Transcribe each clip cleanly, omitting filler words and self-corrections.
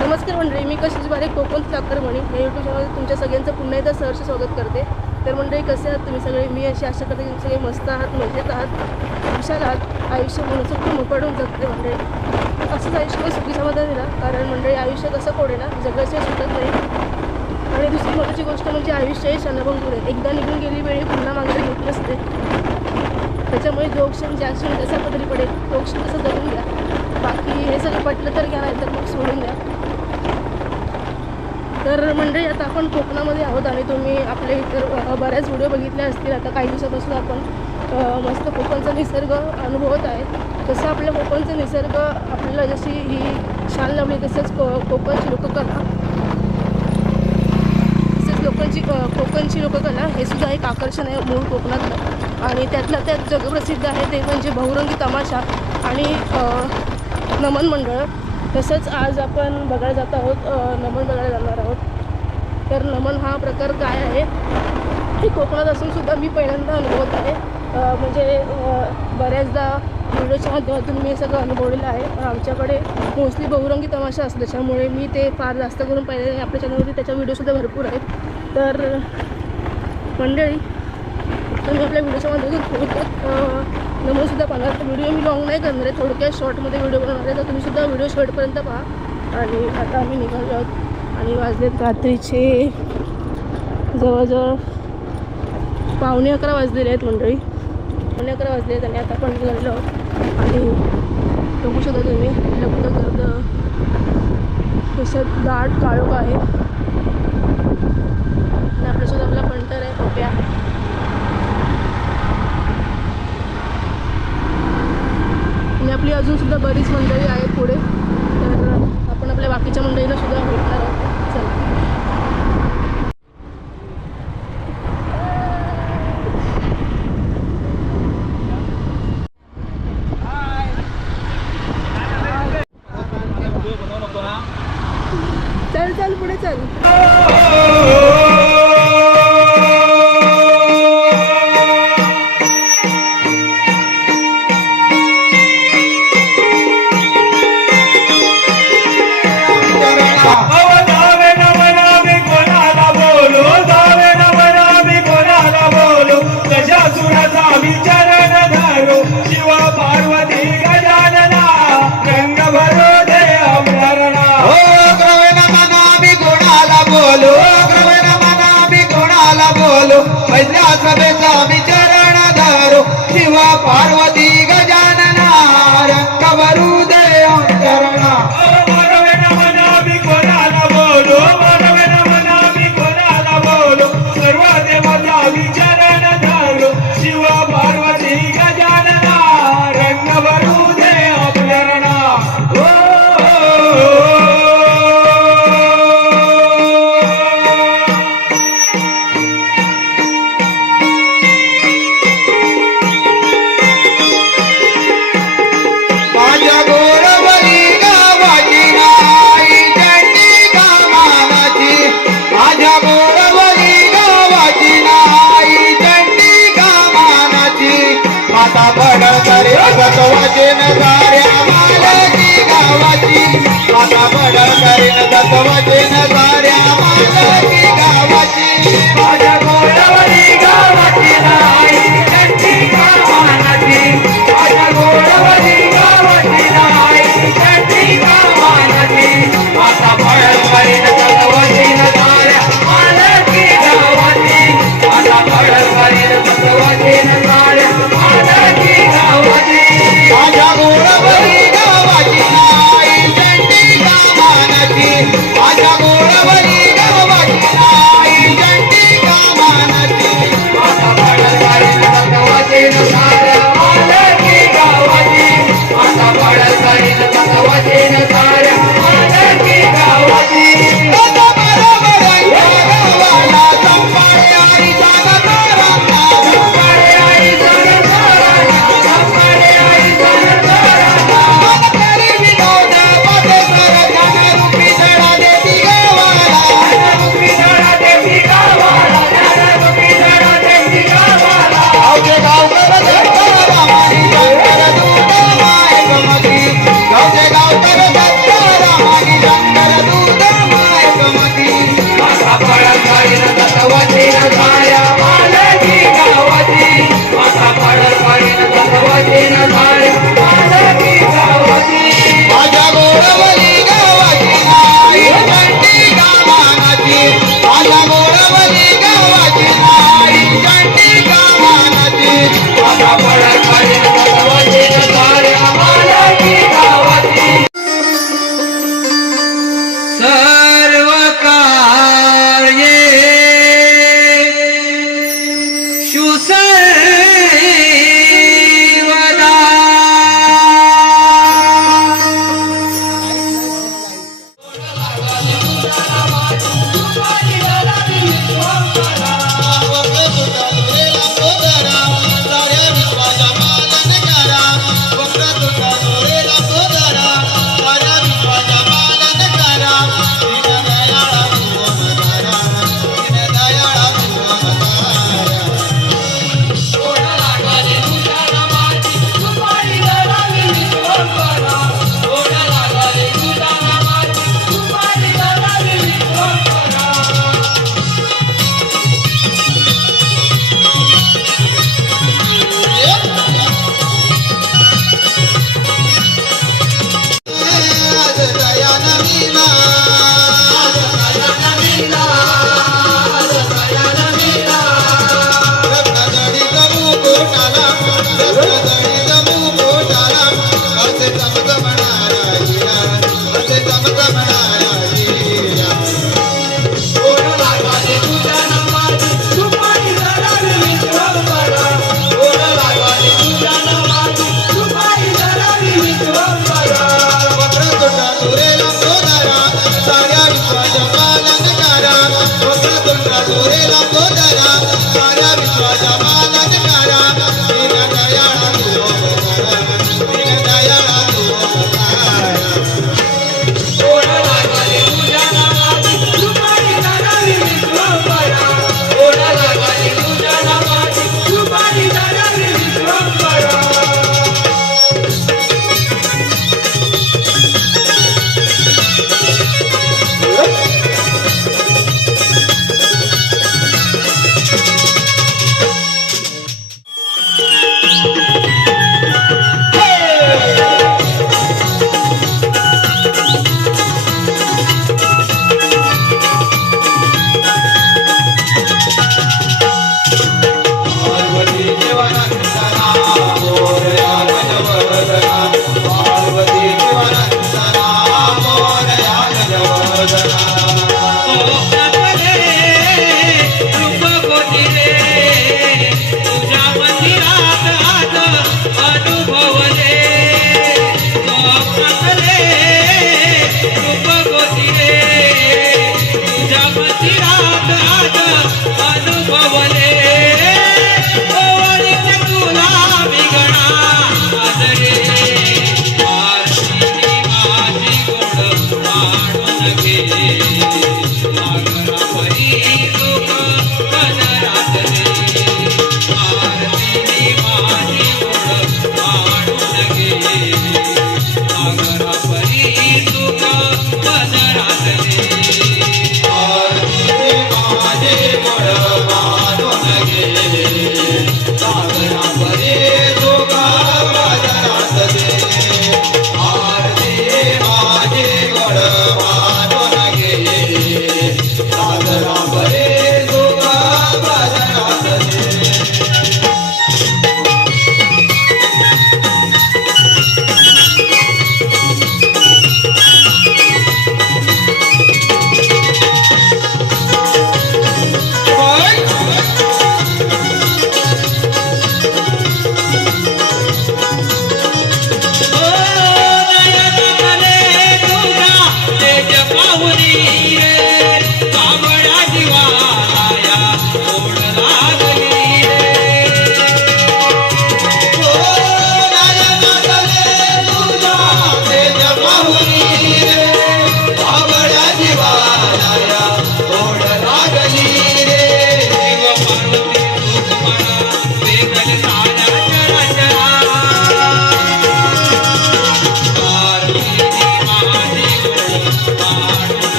नमस्कार मंडळी, मी कशिश बारे कोकण चाकरमणी या यूट्यूब चॅनलमध्ये तुमच्या सगळ्यांचं पुन्हा एकदा सहर्ष स्वागत करते. तर मंडळी कसे आहात तुम्ही सगळे? मी अशी आशा करते तुम्ही सगळे मस्त आहात, मजेत आहात, हुशार आहात. आयुष्य मनसोक्त मोकाडून जगते मंडळी. असंच आयुष्य सुखी समाधान दिला, कारण मंडळी आयुष्य कसं कोडे ना जगायचं सुटत नाही. आणि दुसरी महत्त्वाची गोष्ट म्हणजे आयुष्य हे क्षणभंगुर आहे. एकदा निघून गेली वेळी पुन्हा मागे येत नसते. त्याच्यामुळे जो क्षण ज्या क्षण जसा पदरी पडेल तो क्षण तसं जगून घ्या. बाकी हे सगळं पटलं तर घ्या, नाही तर मग सोडून द्या. तर मंडळी आता आपण कोकणामध्ये आहोत आणि तुम्ही आपल्या इतर बऱ्याच व्हिडिओ बघितले असतील. आता काही दिवसापासून आपण मस्त कोकणचा निसर्ग अनुभवत आहे. तसं आपल्या कोकणचा निसर्ग आपल्याला जशी ही शान लावली तसंच कोकणची लोककला कोकणची लोककला हे सुद्धा एक आकर्षण आहे मूळ कोकणातलं. आणि त्यातल्या त्यात जगप्रसिद्ध आहे ते म्हणजे बहुरंगी तमाशा आणि नमन मंडळ. तसंच आज आपण बघायला जात आहोत, नमन बघायला जाणार आहोत. तर नमन हा प्रकार काय आहे हे कोकणात असूनसुद्धा मी पहिल्यांदा अनुभवत आहे. म्हणजे बऱ्याचदा व्हिडिओच्या माध्यमातून मी हे सगळं अनुभवलेलं आहे. आमच्याकडे मोस्टली बहुरंगी तमाशा असल्याच्यामुळे मी ते फार जास्त करून पाहिले नाही. आपल्या चॅनलवरती त्याच्या व्हिडिओसुद्धा भरपूर आहेत. तर मंडळी तुम्ही आपल्या व्हिडिओच्या माध्यमातून थोडक्यात नमनसुद्धा पाहणार. तर व्हिडिओ मी लॉंग नाही करणार आहे, थोडक्यात शॉर्टमध्ये व्हिडिओ बनवणार आहे. तर तुम्हीसुद्धा व्हिडिओ शेवटपर्यंत पहा. आणि आता आम्ही निघालो आहोत आणि वाजलेत रात्रीचे जवळजवळ 11:15 वाजलेले आहेत मंडळी. 11:15 वाजले आहेत आणि आता आपण निघालेलो आहोत. आणि बघू शकता तुम्ही लग्न कसं दाट काळोख आहे. आणि आपल्यासोबत आपला पंटर आहे पप्या. आणि आपली अजूनसुद्धा बरीच मंडळी आहेत पुढे. तर आपण आपल्या बाकीच्या मंडळीला सुद्धा भेटणार आहोत. चला चल चल पुढे चल. सभेचा विचरण धरो शिवा पार्वती गजानना रंगवरू दे चरणा. मनवे नमना मी कोणाला बोलो, मनवे नमना मी कोणाला बोलो, सर्व देवाचा विचरण धरो शिवा पार्वती गजानना रंगवरू दे चरणा. सत्वाचीन साऱ्या मालकी गावाची माता बडळ करीन सत्वाचीन साऱ्या मालकी गावाची. माझ्या गोडवली गावाची नाही चंडी गावानाची, माझ्या गोडवली गावाची नाही चंडी गावानाची. माता बडळ करीन सत्वाचीन साऱ्या मालकी गावाची, माता बडळ करीन सत्वाचीन साऱ्या मालकी गावाची. माझ्या गोडवली गावाची नाही चंडी गावानाची, माझ्या गोडवली चोरेला तो जरा साऱ्या विश्वाचा मालक करा दीनदयाळा तू अवतारा दीनदयाळा तू अवतारा ओढ लागली तुझ्या नावाची सुपारी धरावी विश्वंभरा ओढ लागली तुझ्या नावाची सुपारी धरावी विश्वंभरा पार्वती शिवनंदना मोरया गजवर्दना पार्वती शिवनंदना मोरया गजवर्दना स्वप्नातले रूप कोटिले तुझ्या मंदिरात आज अनुभवले स्वप्नातले रूप कोटिले तुझ्या मंदिरात आज अनुभवले ओवळीने तुला बिगडा आदरे आरतीने माझी गोड मानून गेले लागला परी दुःख पदरातले आरतीने माझी गोड मानून गेले लागला परी दुःख पदरातले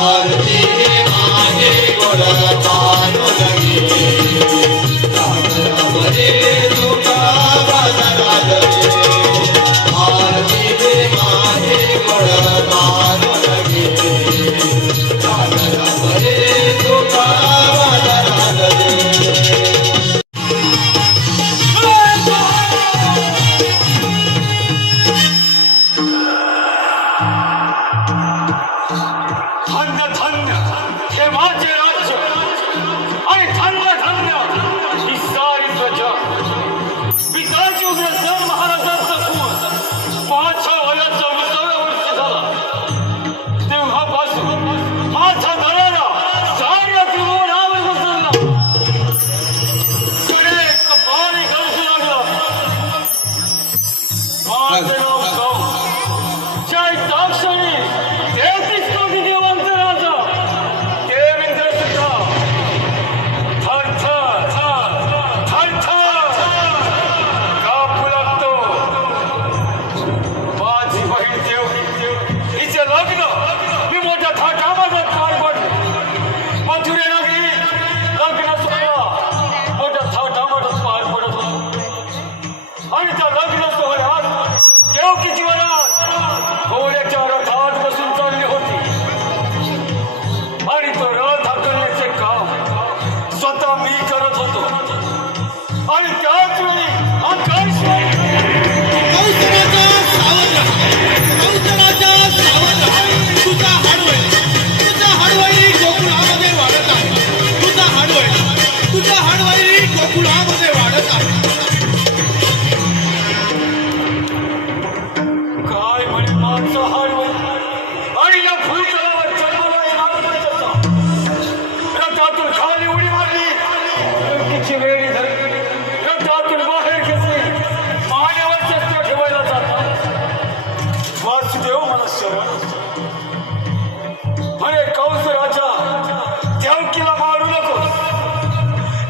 आरती माझे गोड मानून गेले सागरा परे तुका बाजारात दे आरती माझे गोड मानून गेले सागरा परे तुका बाजारात दे प्रेमाचे राज्य आणि धन्य धन्य ही सारी प्रजा तिचे लग्न मी मोठ्या थाटामाटात पार पडले. मथुरे नगरी लग्न सोहळा मोठ्या थाटामाटात पार पडत होता. आणि त्या लग्न सोहळ्यात देवकीची वरात घोड्याच्या रथात बसून चालली होती. आणि तो रथ हाकलण्याचे काम स्वतः मी करत होतो. आणि त्याच वेळी आकाशवाणी काय म्हणे माणसं हाडवं. आणि या भूतलावर जन्माला येणार त्याचा रथातून खाली उडी मारली. तिची वेळी धरली. रथातून बाहेर घेतली. मानेवर शस्त्र ठेवायला जातात. वासुदेव मला शरण म्हणे कंस राजा देवकीला मारू नको.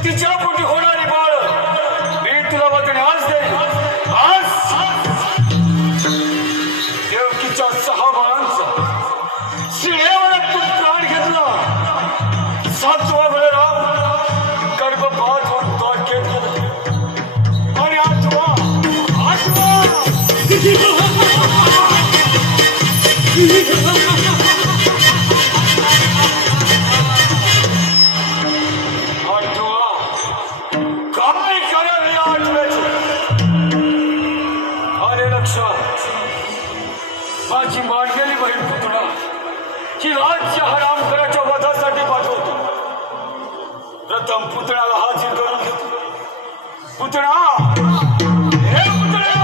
तिच्या पोटी होणारी बाळ मी तुला बघण्यास देईन. आज देवकीच्या 6 बाळांचा शिळेवर तू प्राण घेतला. 7वा बळराम गर्भपात होऊन तोडक्यात गेला. आणि 8वा काय करेल या 8व्याचे. आले लक्षात माझी मांडलेली बहीण पुतळा ही राज्य हरामखोराच्या वधासाठी पाठवतो. प्रथम पुतळ्याला हाजीर करून घेतो. पुतळा हे पुतळा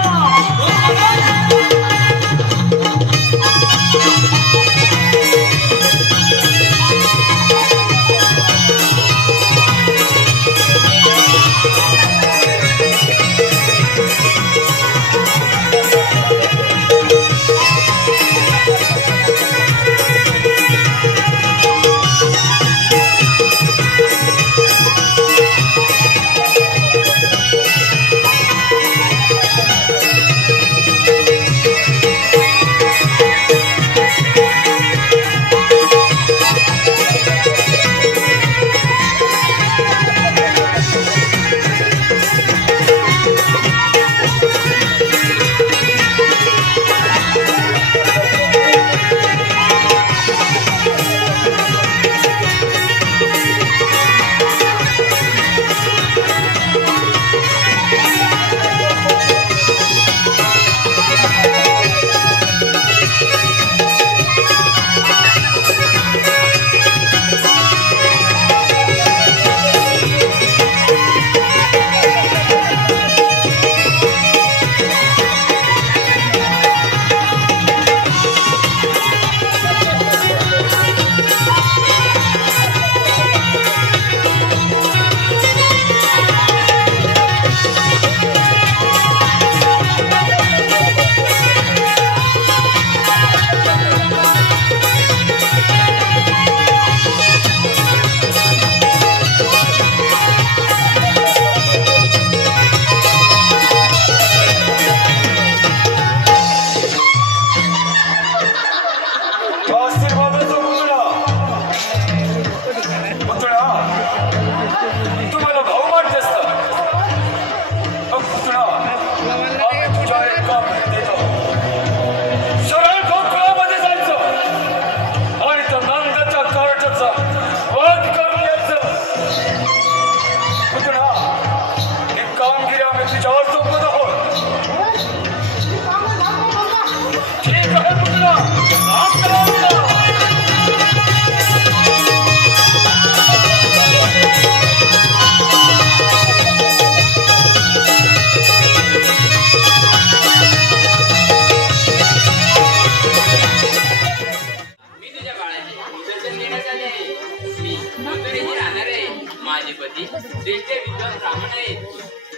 माझे पती श्रेष्ठ विद्वान ब्राह्मण आहेत.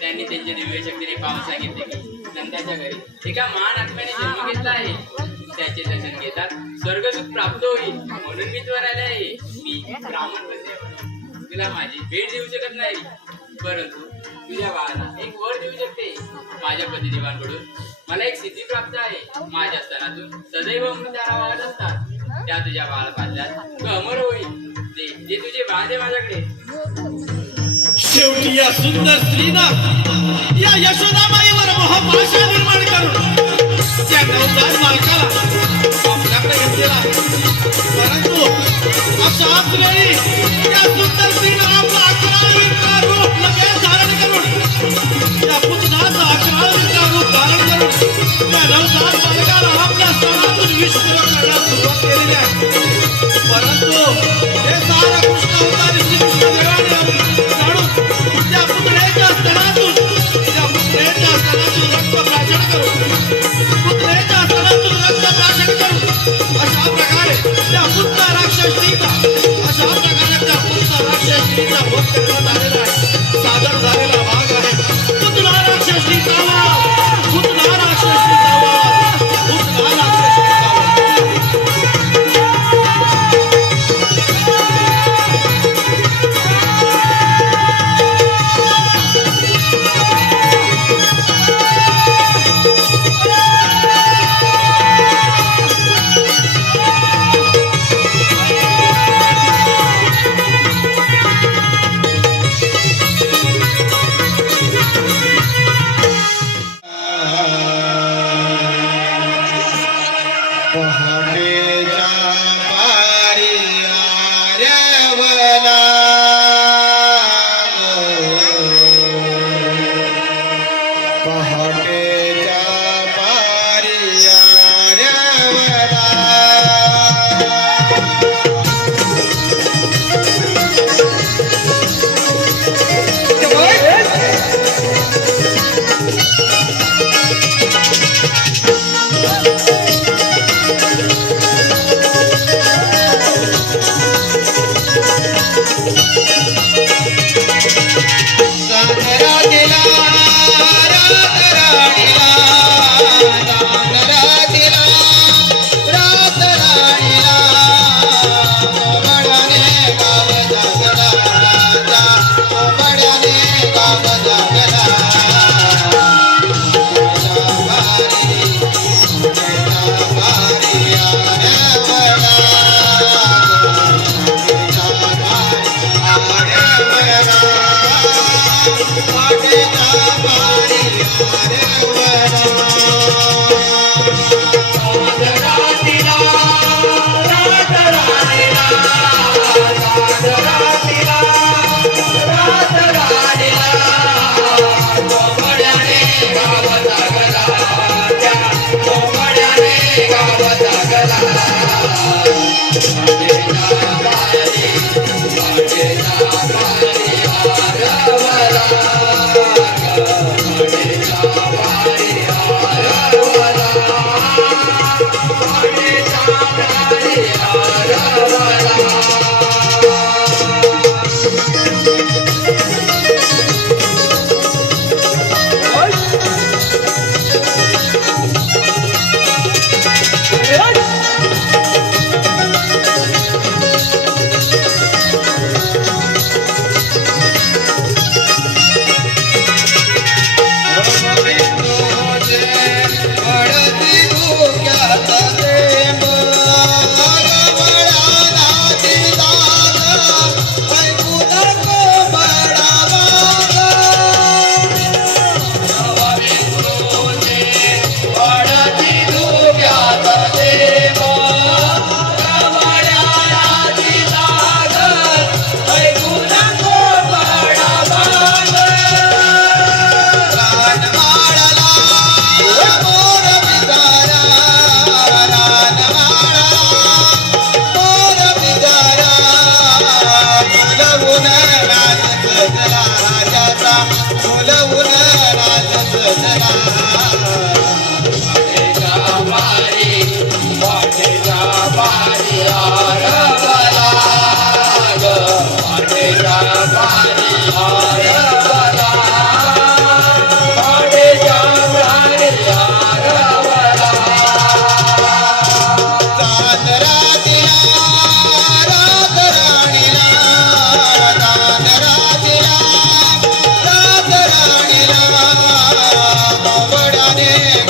त्यांनी त्यांच्या दिव्य शक्तीने पाहून सांगितले की नंदाच्या घरी एका महान आत्म्याने जन्म घेतला आहे. त्याचे दर्शन घेतात स्वर्गसुख प्राप्त होईल म्हणून मी त्वर आले आहे. मी ब्राह्मण बनले तुला माझी भेट देऊ शकत नाही, परंतु तुझ्या बाळाला एक वर देऊ शकते. माझ्या पतिदेवांकडून मला एक सिद्धी प्राप्त आहे. माझ्या स्तनातून सदैव अमृतधारा वाहत असतात. त्या तुझ्या बाळपाल्यात तू अमर होईल. ते तुझे बाळ दे माझ्याकडे. शेवटी या सुंदर स्त्रीनं या यशोदाबाईवर मोहपाशा निर्माण करून त्या नवजात बालकाला आपल्याकडे घेतलेला आहे. परंतु अशाच वेळी त्या सुंदर स्त्रीनं आपला 11 रूप लगेच धारण करून त्या पुतनाचं 11 रूप धारण करून त्या नवजात बालकाला आपल्या स्तनातून विष्णू करण्यास सुरुवात केलेली आहे. परंतु हे सारा कृष्ण अवतारी श्रीकृष्ण देवाने त्या पुतळेच्या स्तनातून रक्त प्राशन करून अशा प्रकारे त्या पुत्र राक्षसीचा वध करण्यात आलेला आहे. सादर झालेला भाग आहे पुतळा राक्षसीचा वध, पुतळा राक्षसीचा वध, पुतळा राक्षसीचा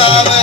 गाव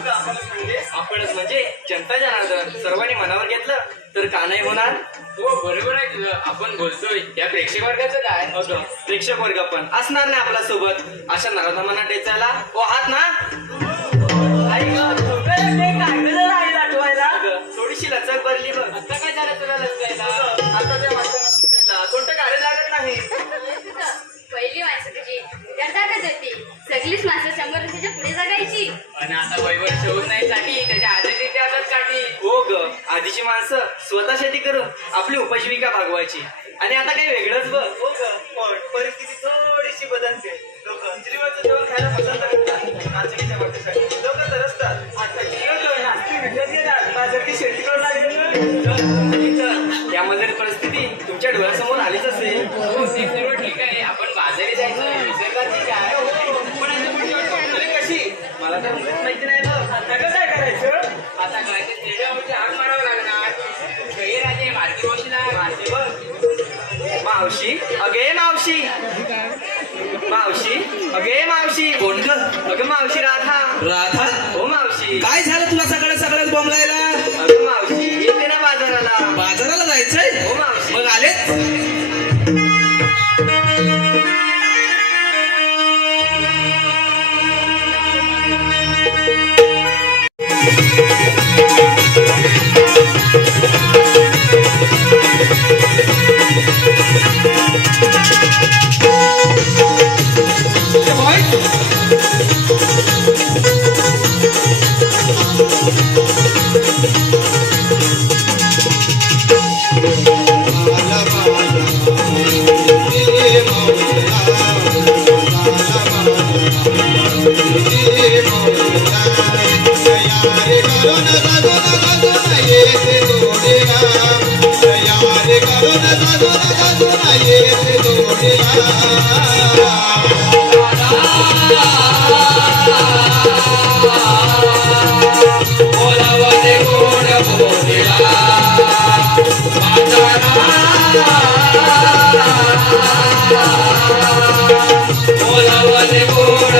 आपणच म्हणजे जनता जनार्दन सर्वांनी मनावर घेतलं तर का नाही होणार. हो बरोबर आहे तुझं. आपण बोलतोय त्या प्रेक्षक वर्गाचं काय. अगं प्रेक्षक वर्ग पण असणार नाही आपल्या सोबत अशा नराधमांना टेचायला ओ हात ना. थोडीशी लचक भरली बघ. आता काय झालं तुला लचकायला. आता त्या माणसाला कोणतं कार्य लागत नाही. पहिली माणसं तुझी तर ताकद होती. सगळीच माणसं 100 वर्षाच्या पुढे जगायची. आणि आता वयवर ठेवून नाही साठी त्याच्या आधी त्या हातात काठी. हो ग आधीची माणसं स्वतः शेती करून आपली उपजीविका भागवायची आणि आता काही वेगळंच बघ. हो ग पण परिस्थिती थोडीशी बदलते. लोक चुलीवरचं जेवण खायला पसंत करतात. नाचणीच्या वाटेसाठी लोक तरसतात. आता नाचणी विकत घेतात. माझ्यासाठी शेती करून आले. त्यामध्ये परिस्थिती तुमच्या डोळ्यासमोर आलीच असेल. हो ते सर्व ठीक आहे. आपण बाजारी जायचं निसर्गाची काय. पण आता पुढची वाट बघायला कशी मला तर माहिती नाही बघ. आता काय करायचं. आता काय ते स्टेडियमवरती हाक मारावं लागणार. गैरराजे मातृभाषेला मासे बघ. मावशी अगे मावशी मावशी अगे मावशी. कोण ग? अगं मावशी राधा. राधा, हो मावशी. काय झालं तुला सगळ्यात बोंबलायला? अगं मावशी येते ना बाजाराला. बाजाराला जायचंय? हो मावशी. मग आले? बोलावले गोड बोलिला बोलावले गोड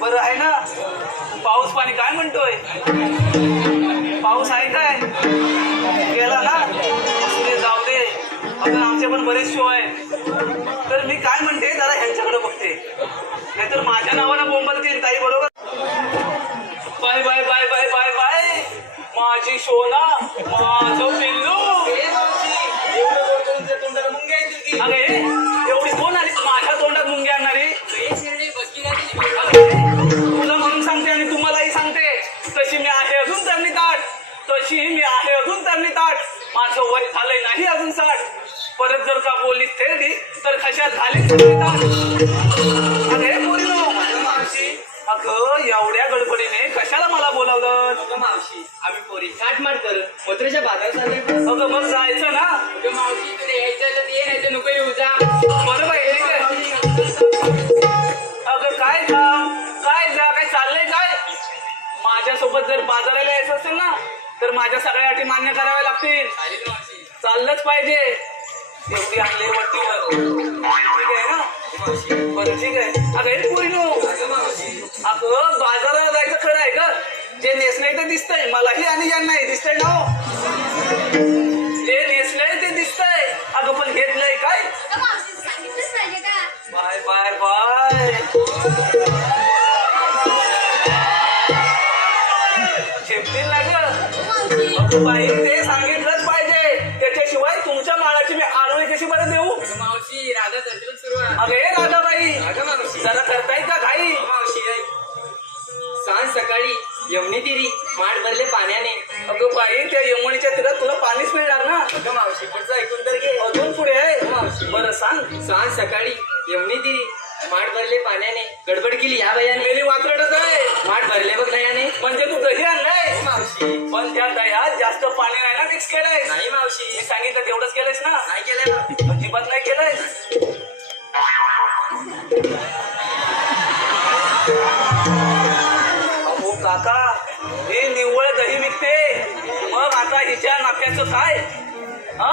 बरं आहे ना? पाऊस पाणी काय म्हणतोय? पाऊस आहे काय? गेला ना? असू दे, जाऊ दे. अजून आमचे पण बरेच शो आहेत. तर मी काय म्हणते, जरा ह्यांच्याकडे बघते, नाहीतर माझ्या नावानं बोंबलतील ताई, बरोबर? Bye bye bye bye bye bye माझी शोना, माझं पिल्लू. अरे एवढी कोण आली माझ्या तोंडात मुंगी आणणारी? तुला म्हणून सांगते आणि तुम्हालाही सांगते, तशी मी आहे अजून तरणी ताट, तशी मी आहे अजून तरणी ताट. माझं वय झालंय नाही अजून 60. परत जर का बोलली थेरडी तर कशात झाली ताट. अरे बोललो अगं, एवढ्या गडबडीने कशाला मला बोलावलं? मावशी आम्ही पोरी काटमाट करत मथुरेच्या बाजारात चालले. अगं मग जायचं ना. मावशी तुला यायचं तर ये, नाही तर नको येऊ जा. बरं बाई, अगं काय जा काय चाललंय काय? माझ्यासोबत जर बाजाराला यायचं असेल ना, तर माझ्या सगळ्या अटी मान्य कराव्या लागतील. चाललंच पाहिजे. एवढी आणली वरतीवर, ठीक आहे ना? बरं ठीक आहे. अगं हे पुरी नो, अगं बाजाराला जायचं खरं आहे का? जे नेसलंय ते दिसतंय मलाही आणि यांनाही दिसतंय ना हो. जे नेसलंय ते दिसतंय. अगं पण घेतलंय काय? सांगितलंच पाहिजे का? Bye bye bye. झेपतील ना ग बाई, ते सांगितलंच पाहिजे. त्याच्याशिवाय तुमच्या माळाची मी आरोळी कशी बरं देऊ? मावशी राधा दर्शन सुरू आहे. अगे राधाबाई, जरा करताय का घाई? मावशी सांज सकाळी यमुने तिरी माठ भरले पाण्याने. अगं बाई त्या यमुनेच्या तीरात तुला पाणीच मिळणार ना. अगं मावशी पुढचं ऐकून तर घे. अजून पुढे आहे मावशी. बरं सांग. सांज सकाळी यमुनी तीरी माठ भरले पाण्याने गडबड केली या बयाने. मेली वात्रडच आहे. माठ भरले बघ दह्याने. म्हणजे तू दही आणलंय मावशी. पण त्या दह्यात जास्त पाणी नाही ना मिक्स केलंय. नाही मावशी. मी सांगितलं तेवढंच केलंयस ना. नाही केलं. अजिबात नाही केलंयस. अहो काका हे निव्वळ दही विकते मग आता हिच्या नफ्याचं काय? हा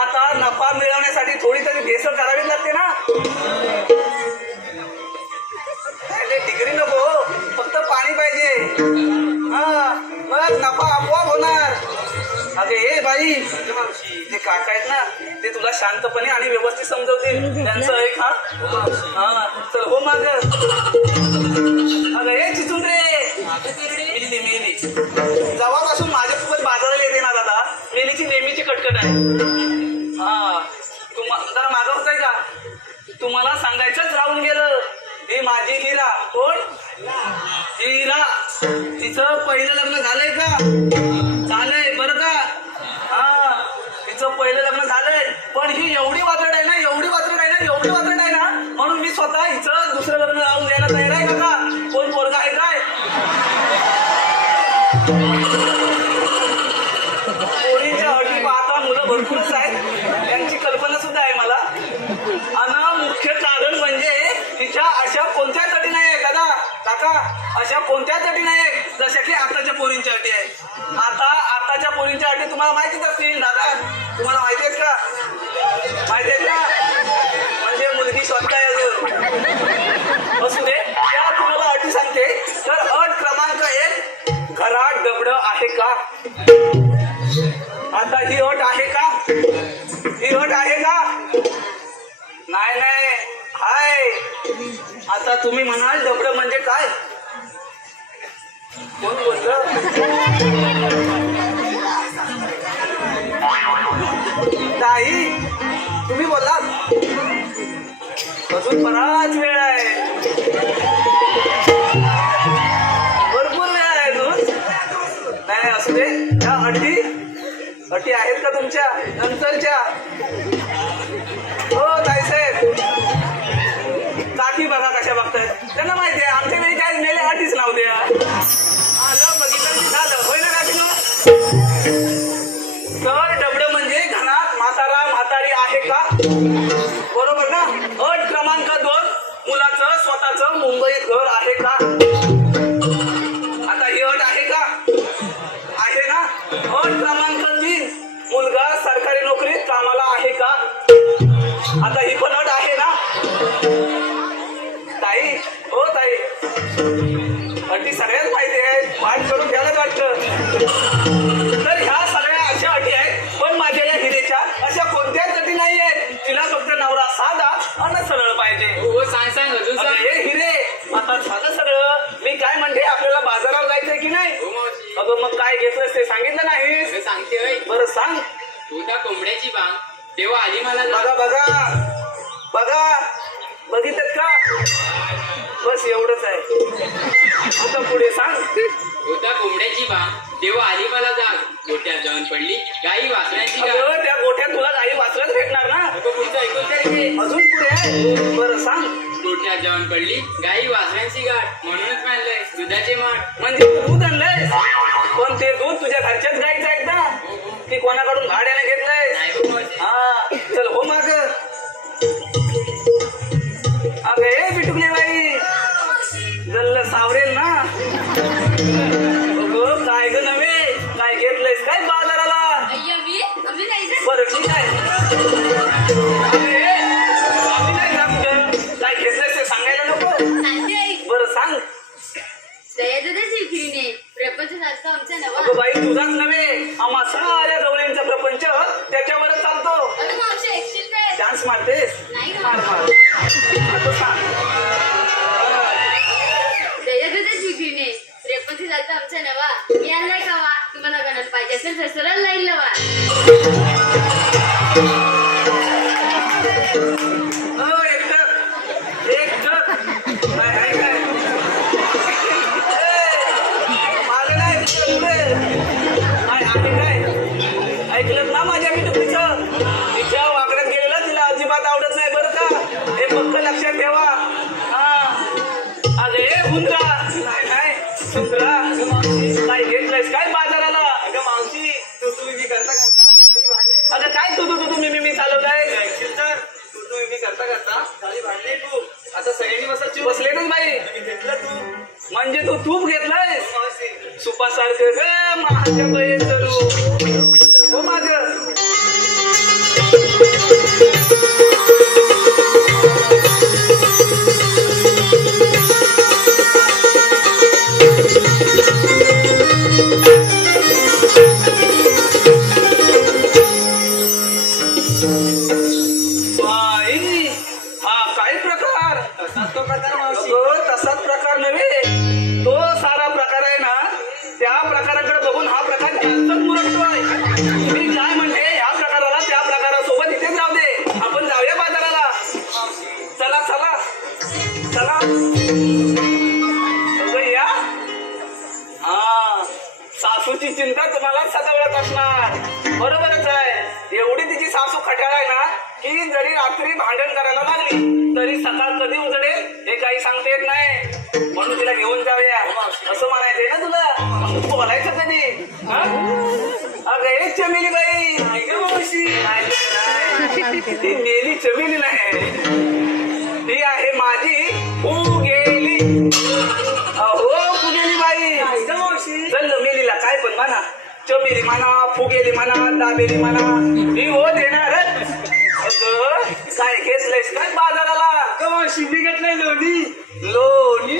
आता नफा मिळवण्यासाठी थोडी तरी भेसळ करावी लागते ना. डिग्री नको फक्त पाणी पाहिजे. हा मग नफा आपोआप होणार. अगे हे बाई मावशी. ते काका आहेत ना ते तुला शांतपणे आणि व्यवस्थित समजवतील. त्यांचं ऐक. हा हा चल हो माग. अगं हे चिचून रे मेली जेव्हापासून माझ्यासोबत बाजाराला येते ना दादा मेलीची नेहमीची कटकट आहे. हा जरा मागं होत का? तुम्हाला सांगायचंच राहून गेलं. ही माझी हिरा. कोण? हिरा. तिचं पहिलं लग्न झालंय का? झालंय बरं का? हा तिचं पहिलं लग्न झालंय पण ही एवढी वात्रट आहे ना एवढी वात्रट आहे ना म्हणून मी स्वतः हिचं दुसरं लग्न लावून द्यायला तयार आहे का? कोण पोरगा आहे काय? पोरींच्या अटी पाहता मुलं भरपूरच आहेत. त्यांची कल्पना सुद्धा आहे मला. आणि मुख्य कारण म्हणजे तिच्या अशा कोणत्याच अटी नाही आहे दादा काका. अशा कोणत्याच अटी नाही आहे जशा की आताच्या पोरींच्या अटी आहे. आताच्या पोरींच्या अटी तुम्हाला माहितीच असतील दादा. तुम्हाला माहिती आहेत का? माहिती आहेत का? म्हणजे मुलगी स्वतः आहे अजून. असू दे त्या तुम्हाला अटी सांगते. तर अट क्रमांक 1 घरात डबड आहे का? आता ही अट आहे का? ही अट आहे का? नाही हाय. आता तुम्ही म्हणाल डबड म्हणजे काय? कोण बोललं? नाही तुम्ही बोललात. अजून बराच वेळ आहे. भरपूर वेळ आहे अजून. नाही असू दे. त्या अटी आहेत का तुमच्या नंतरच्या? हो ताईसाहेब काकी बघा कशा बघतायत. त्यांना माहिती आहे आमच्या वेळी काय मेले अटीच नव्हत्या. आलं बघितलं की झालं. होय ना काकीनो? तर डबडं म्हणजे घरात म्हातारी आहे का? बरोबर ना? अट क्रमांक 2 मुलाचं स्वतःचं मुंबईत घर आहे का? आता ही अट आहे का? आहे ना? अट क्रमांक 3 मुलगा सरकारी नोकरीत कामाला आहे का? आता ही पण अट आहे ना? ताई हो ताई अटी सगळ्याच माहिती आहे. पाठ करून घ्यायलाच वाटतं. तर ह्या सगळ्या अशा अटी आहेत पण माझ्या या हिरेच्या अशा कोणत्याच अटी नाही आहेत. तिला फक्त नवरा साधा आणि सरळ पाहिजे. हो सांग अजून अगं सांग. हे हिरे आता झालं सगळं. मी काय म्हणते आपल्याला बाजारावर जायचंय की नाही? हो मावशी. अगं मग काय घेतलंस ते सांगितलं नाही. असं सांगते होय. बरं सांग. तू त्या कोंबड्याची बांग तेव्हा आली मला बघा बघितलं का? बस एवढंच आहे. आता पुढे सांग. होता कोंबड्याची बांग तेव्हा आली मला जाग. गोट्यात जाऊन पडली गाई वासरांची गाठ. अगं त्या गोठ्यात तुला काही वाचलंच भेटणार ना. नको पुढचं ऐकून तर घे. अजून पुढे आहे. बरं सांग. गोट्यात जाऊन पडली गाई वासरांची गाठ. म्हणूनच मानलंय दुधाचे माठ. म्हणजे तू दूध आणलंय पण ते दूध तुझ्या घरच्याच गाईचं आहे ना की कोणाकडून भाड्याने घेतलंय? नाही हो मावशी. हा चल हो माग. अगं हे बिटुकली बाई जल्ल सावरेल ना. अगं काय ग नव्हे काय घेतलंयस काय बाजाराला? अय्या मी आम्ही नाही जात. बरं ठीक आहे. अरे आम्ही नाही जात. काय घेतलंयस ते सांगायला नको? सांगते आई. बरं सांग. दयादादाची विक्रीने प्रपंच सारखा आमचा नवा. अगं बाई तुझाच नव्हे आम्हा साऱ्या जवळ्यांचा प्रपंच त्याच्यावरच चालतो. अरे मावशी ऐकशील काय? डान्स मारतेस? नाही ना. मार. आता सांग. दयादादाची विक्रीने प्रपंच सारखा आमचा नवा. मी आणलाय कावा. तुम्हाला गणत पाहिजे असेल तर सरळ लाईन लावा. हो एकटक काय माझं नाही ऐकलं ना माझ्या मी तिचं तिच्या वाकड्यात गेलेला तिला अजिबात आवडत नाही बरं का, हे पक्क लक्षात ठेवा. हा अगं हे हुंदरा नाही सुंदरा काय घेतलंयस काय बाजाराला? अगं मावशी तू मी करता करता अगं काय तू मी चालवताय तर तू मी करता करता खाली भांडले तू आता सगळ्यांनी बसले ना बाई घेतलं तू म्हणजे तू तूप घेतलाय सुपासारखं ग माझ्या बाई करू हो माझं तसाच प्रकार नव्हे तो सारा प्रकार आहे ना त्या प्रकाराकडे बघून हा प्रकार जास्त मुरकतोय. मी काय म्हणते ह्या प्रकाराला त्या प्रकारासोबत इथेच राहू दे आपण जाऊया बाजाराला. चला चला चला या. हा सासूची चिंता तुम्हाला सतावत असणार बरोबरच आहे. एवढी तिची सासू खट्याळ आहे ना की जरी रात्री भांडण करायला लागली तरी सकाळ कधी उजडेल हे काही सांगता येत नाही. म्हणून तिला घेऊन जाऊया असं म्हणायचंय ना तुला. बोलायचं कधी अगं हे चमेली बाई ती मेली चमेली नाही ती आहे माझी फुगेली. अहो फुगेली बाई चल मेलीला काय पण म्हणा चमेली म्हणा फुगेली म्हणा दाबेली म्हणा मी हो देणारच. काय घेतलंयस काय बाजाराला? शिंदी घेतलंय लोणी लोणी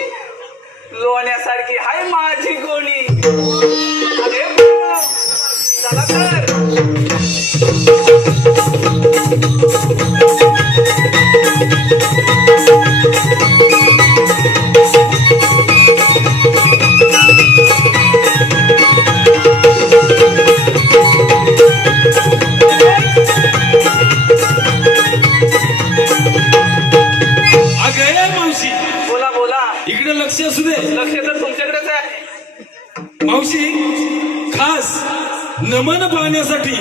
लोण्यासारखी हाय माझी गोणी. अरे चला तर लक्ष असू दे. लक्ष तर तुमच्याकडेच आहे मावशी. खास नमन पाहण्यासाठी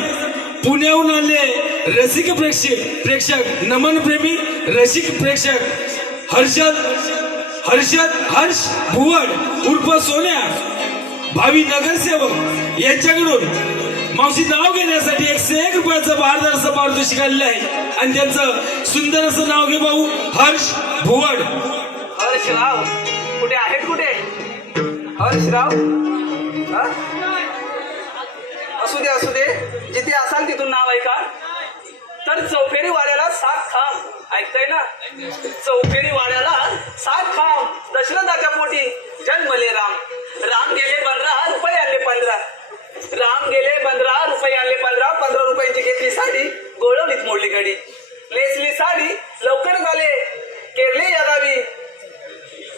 पुण्याहून आले रसिक प्रेक्षक नमन प्रेमी रसिक प्रेक्षक हर्ष भुवड उर्फ सोन्या भावी नगरसेवक यांच्याकडून मावशी नाव घेण्यासाठी 101 रुपयाचं भारदार पारितोषिक आलेलं आहे. आणि त्यांचं सुंदर असं नाव घे भाऊ हर्ष भुवड. हर्षराव कुठे आहेत कुठे हर्षराव? असू दे जिथे असाल तिथून नाव ऐका. तर चौफेरी वाड्याला 7 खांब ऐकताय ना. चौफेरी वाड्याला 7 खांब दशरथाच्या पोटी जन्मले राम. राम गेले 15 रुपये आणले 15. राम गेले 15 रुपये आणले 15 रुपयांची घेतली साडी गोळवलीत मोडली गाडी. नेसली साडी लवकर झाले केरले या गावी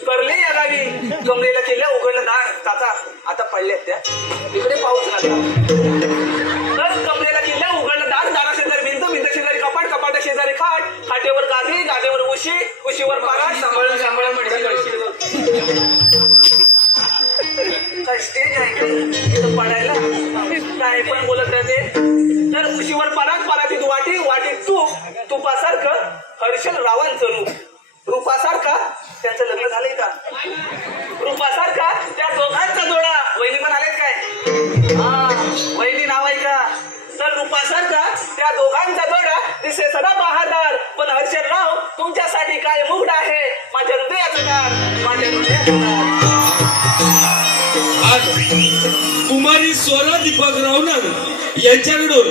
करले या गावी. कमरेला केल्या उघडलं दार काका आता पडल्यात त्या इकडे पाऊस लागला. तर कमरेला केल्या उघडलं दार दारा शेजारी भिंत शेजारी कपाट कपाटा शेजारी खाट खाटेवर गादीवर उशीवर पाराट सांभाळून काय स्टेज आहे का पडायला काय पण बोलत राहते. तर उशीवर परातीत वाटीत तुपासारखं हर्षल रावांचं रूपासारखा त्यांचं लग्न झालंय का? रूपासारखा त्या दोघांचा जोडा. वहिनी पण आलेत काय? हा वहिनी नाव आहे का? तर रूपासारखा त्या दोघांचा जोडा दिसे सदा बहादार. पण हर्षलराव तुमच्यासाठी काय मुग्ध आहे माझ्या हृदयाचं दार माझ्या हृदयाचं दार. कुमारी स्वरा दीपक रावणर यांच्याकडून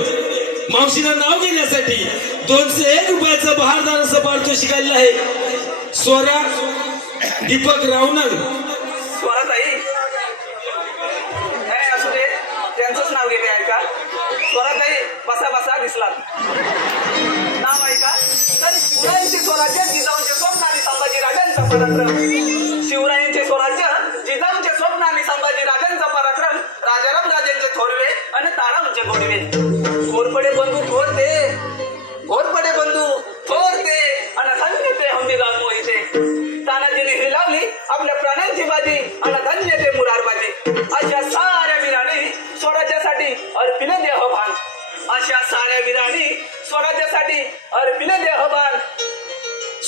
मावशीला नाव घेण्यासाठी 201 रुपयाचं बहारदार असं पारितोषिक आलेलं आहे. स्वरा दीपक रावणर. स्वराताई नाही असू दे त्यांचंच नाव घेते ऐका. स्वराताई बसा दिसला नाव ऐका. तर शिवरायांचे स्वराज्य जिजाऊंचे स्वप्न आणि संभाजी राजांचा पराक्रम. शिवरायांचे स्वराज्य जिजाऊंचे स्वप्न आणि संभाजी राजांचा पराक्रम. राजाराम राजेंचे थोरवे आणि तारांचे गोडवे. घोरपडे बंधू थोरते आणि धन्य ते हंबीदार मोहिते. तानाजीने हिलावली आपल्या प्राण्यांची बाजी आणि धन्य ते मुरारबाजी. अशा साऱ्या वीरांनी स्वराज्यासाठी अर्पिले देहभान. स्वराज्यासाठी अर्पिले देहबान.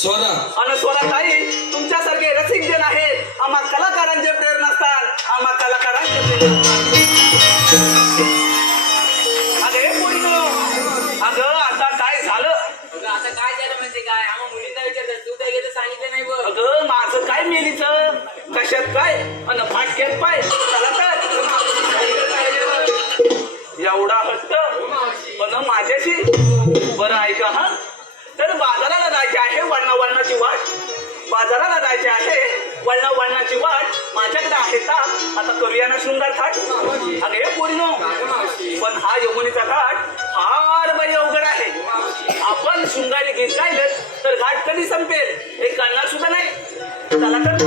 स्वरा आणि स्वराताई तुमच्यासारखे रसिक जन आहेत आम्हा कलाकारांचे प्रेरणास्थान, आम्हा कलाकारांचे प्रेरणास्थान. अगं हे पोरीनो, अगं आता काय झालं? अगं आता काय झालं म्हणजे काय? आम्हा मुलींना विचारतात, तू काय घेतं सांगितलं नाही बघ. अगं माझं काय मेलीचं, कशात काय आणि फाटक्यात पाय. चला तर एवढा हट्ट पण माझ्याशी. बरं ऐका हा, तर बाजाराला जायचे आहे वळणाची वाट, बाजाराला जायचे आहे वळणाची वाट. माझ्याकडे आहे ताक, आता करूया ना शृंगार थाट. अगे पोरीनो, पण हा यमुनेचा घाट फार बाई अवघड आहे. आपण शृंगारी गीत गायलं तर घाट कधी संपेल हे कळणार सुद्धा नाही. चला तर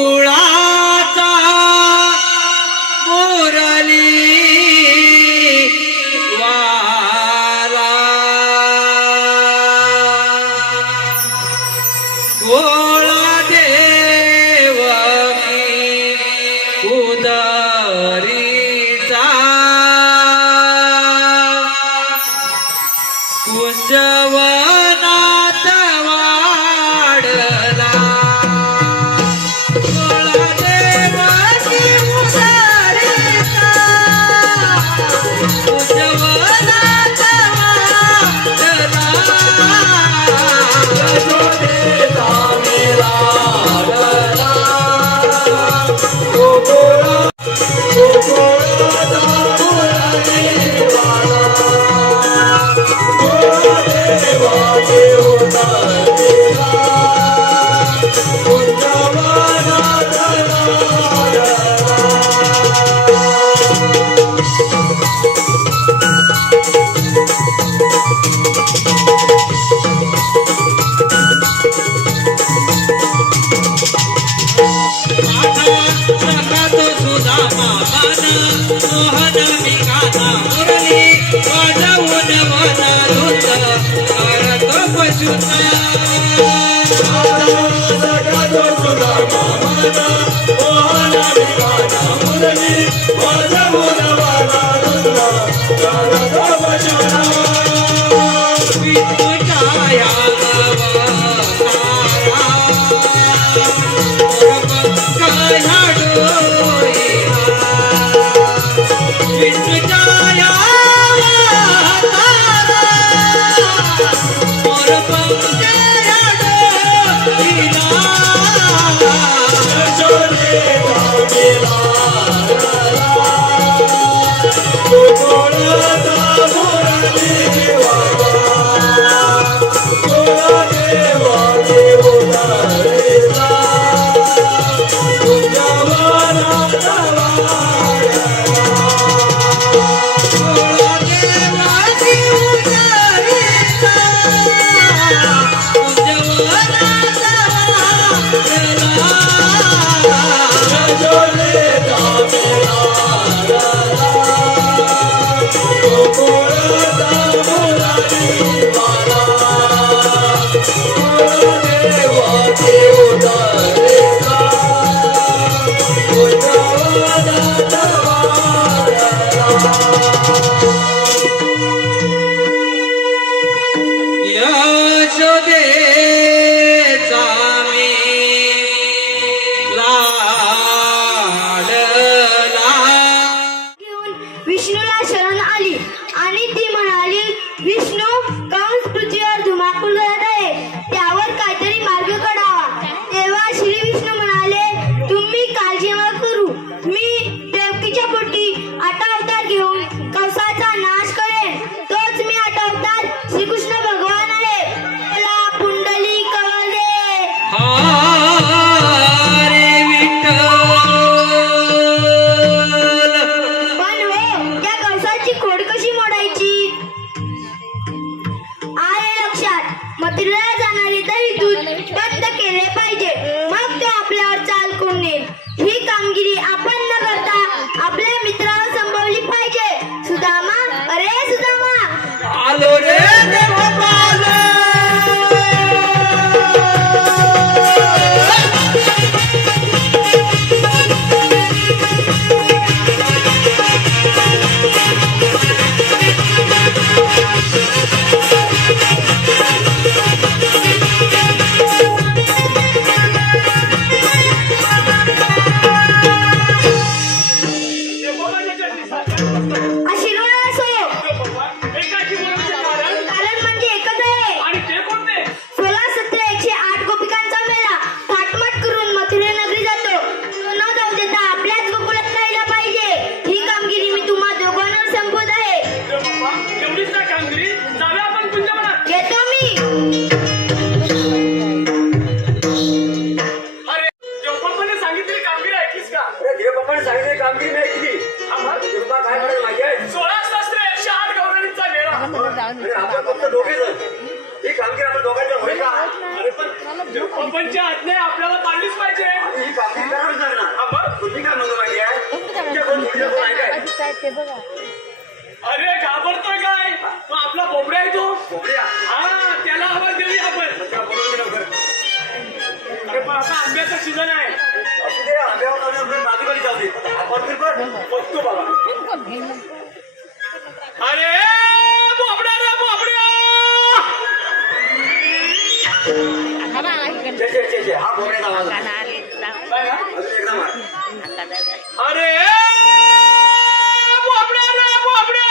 गोकुळाचा मुरली वाला गोळा देवकी उदरीचा कुंजवनात वाढला गोळा देवकी उदरीचा कुंजवनात वाढला यशोदेचा मेला लाडला गोकुळा गोकुळाचा मुरली वाला गोळा देवाची उदरीचा कुंजवनात वाढला तो सुदामा मन मोहन विकासा मुरली वाजवून वन धुत करत पशुता तो सुदामा मन मोहन विकासा मुरली वाजवून वन धुत करत पशुता विष्णुच्या विकल्या जाणारे दही दूध बंद केले पाहिजे. मग तो आपल्यावर चाल करून येईल. ही कामगिरी आपण न करता आपल्या मित्राला संभवली पाहिजे. सुदामा, अरे सुदामा, आलो रे देवपाल. आशीर्वाद असो. कारण म्हणजे एकच आहे. 16, 17, 108 गोपिकांचा मेळा थाटमाट करून मथुरे नगरी जातो. तो न जाऊ देता आपल्याच गोकुळात राहिला पाहिजे. ही कामगिरी मी तुम्हा दोघांवर संपवत आहे. घेतो मी. सांगितलेली कामगिरी ऐकलीस का? देवबापाने सांगितलेली कामगिरी नाही ऐकली. देवबा काय म्हणाले माहिती आहे? 16 शस्त्र 108 गवळणीचा मेळा. अरे आपण फक्त दोघे जण. ही कामगिरी आपण दोघांच्या होईल का? अरे पण देवबापांची आज्ञा आपल्याला पाळलीच पाहिजे. आणि ही कामगिरी करावीच लागणार. तुम्ही काय म्हणतो माहिती आहे? तुमच्या कोण मुलीला कोण आहे काय? अरे घाबरतोय काय? तो आपला बोबड्या आहे तो. बोबड्या? हा, त्याला आवाज देऊया आपण. त्या बोलवून लवकर. अरे पण आता आंब्याचा सीझन आहे. असू दे, आंब्यावर बाजूकडे जाऊ दे. आपण फिरपण बघतो बाबा. अरे बोबड्या रे बोबड्या. हा बोबड्याचा आवाज आहे. अजून एकदा मार. अरे बोबड्या रे बोबड्या.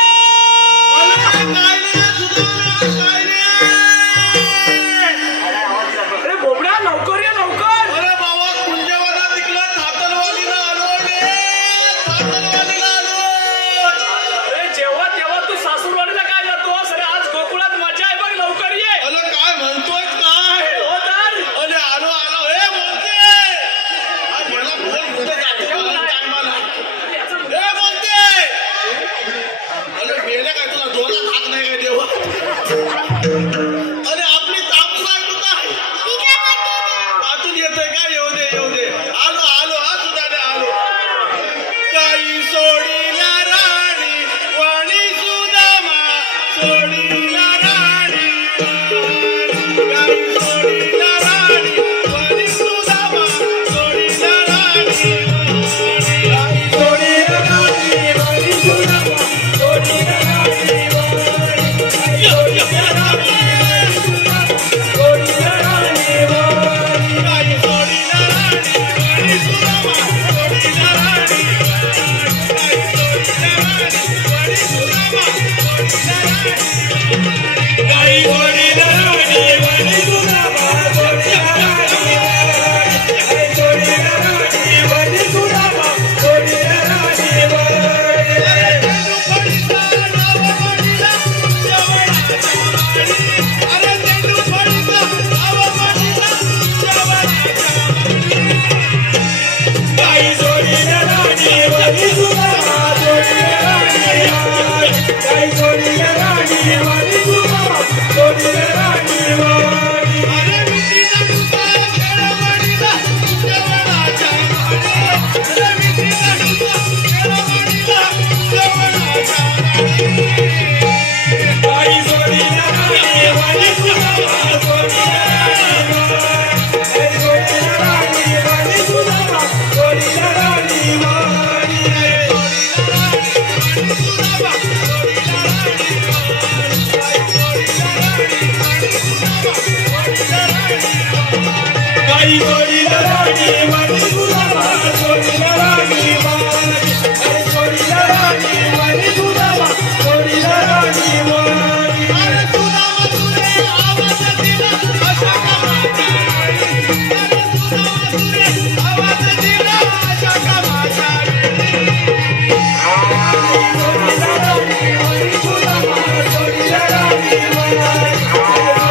अरे बोबड्या लवकर ये लवकर. अरे बाबा कुंजवनात तिकडं तातलवालीला आलो रे. तातलवालीला आलो. अरे जेव्हा तेव्हा तू सासूरवाडीला काय जातोस? अरे आज गोकुळात मजा आहे बघ, लवकर ये. अरे काय म्हणतोय काय? हो तर. अरे आलो आलो. हे बोलते. आज मला बोल कुठे जाते टायमाला. हे बोलते. अरे मेले काय तुला जोरात हात नाही काय देवा? अरे आपली तापसाय कुठं आहे? अजून येतोय का? येऊ दे येऊ दे. आलो आलो. हा सुद्धा आलो. काही सोडीला राणी वाणी सुदामा. सोडीला राणी काही सोडीला राणी वाणी सुदामा. सोडीला राणी काही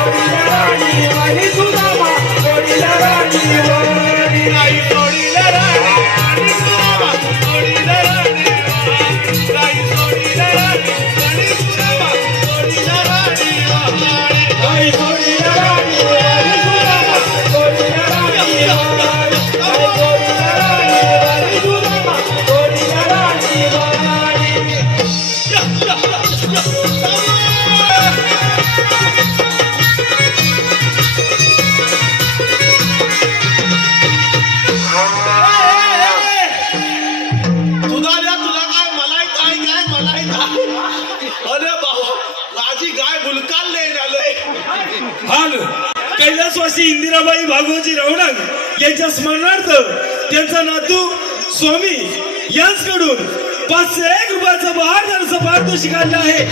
सोडीला राणी वाणी सुदामा. सोडीला राणी आई अशी इंदिराबाई भागवजी रवणक यांच्या स्मरणार्थ त्यांचा नातू स्वामी यांच्याकडून 501 रुपयाचं बहादरचं पारितोषिक आणलं आहे.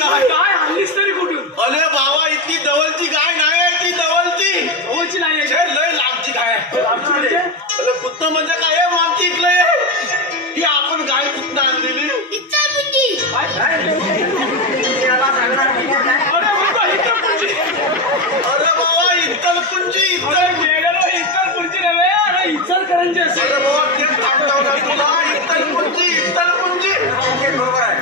काय आणलीस तरी कुठून? अरे बाबा इतकी जवळची गाय नाही, ती जवळची जवळची नाही आहे. छे, लय लांबची गाय आहे. आमची म्हणजे? अरे कुत्ता म्हणजे काय आहे, मागची इकलंय ही आपण गाय कुत्ता आणलेली. अरे बाबा, इतर पुढची. अरे बाबा इचलपुंजी अरे मेलेलो इचलपुरची नव्हे, अरे इचलकरंजी असेल. अरे बाबा तेच सांगतो ना तुला, इचलपुंजी. बरोबर आहे.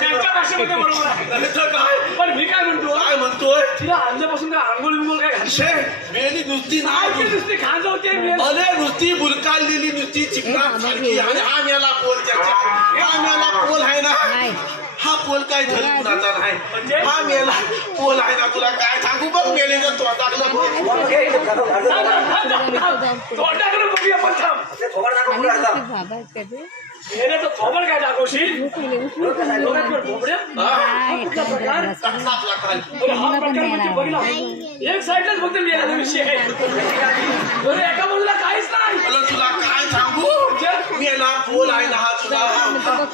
त्यांच्या भाषेमध्ये बरोबर आहे. अरे तर काय पण मी काय म्हणतो, काय म्हणतोय? तिला आणल्यापासून काय आंघोळ बिंगोळ काय घातली? छे, मेली नुसती काय ती नाही, नुसती खांज होते अरे नुसती बुलकालेली नुसती चिकनात सारखी. आणि हा मेला पोल त्याचा, हा मेला पोल आहे ना, हा पोल काय धरी कुणाचा नाही, हा मेला पोल आहे ना. तुला काय सांगू बघ, मेलेलं तो टाकलं तोंडाकडे बघूया पण थांब. मेले तर थोबड काय दाखवशील? बोबड्या? कुठला प्रकार? सापला खाली. अरे हा प्रकार म्हणजे बघला, एक साईडलाच फक्त मेल्याचा विषय आहे. अरे एका बाजूला काहीच नाही. मला तुला काय सांगू, मेला पोल आहे ना हा तुला.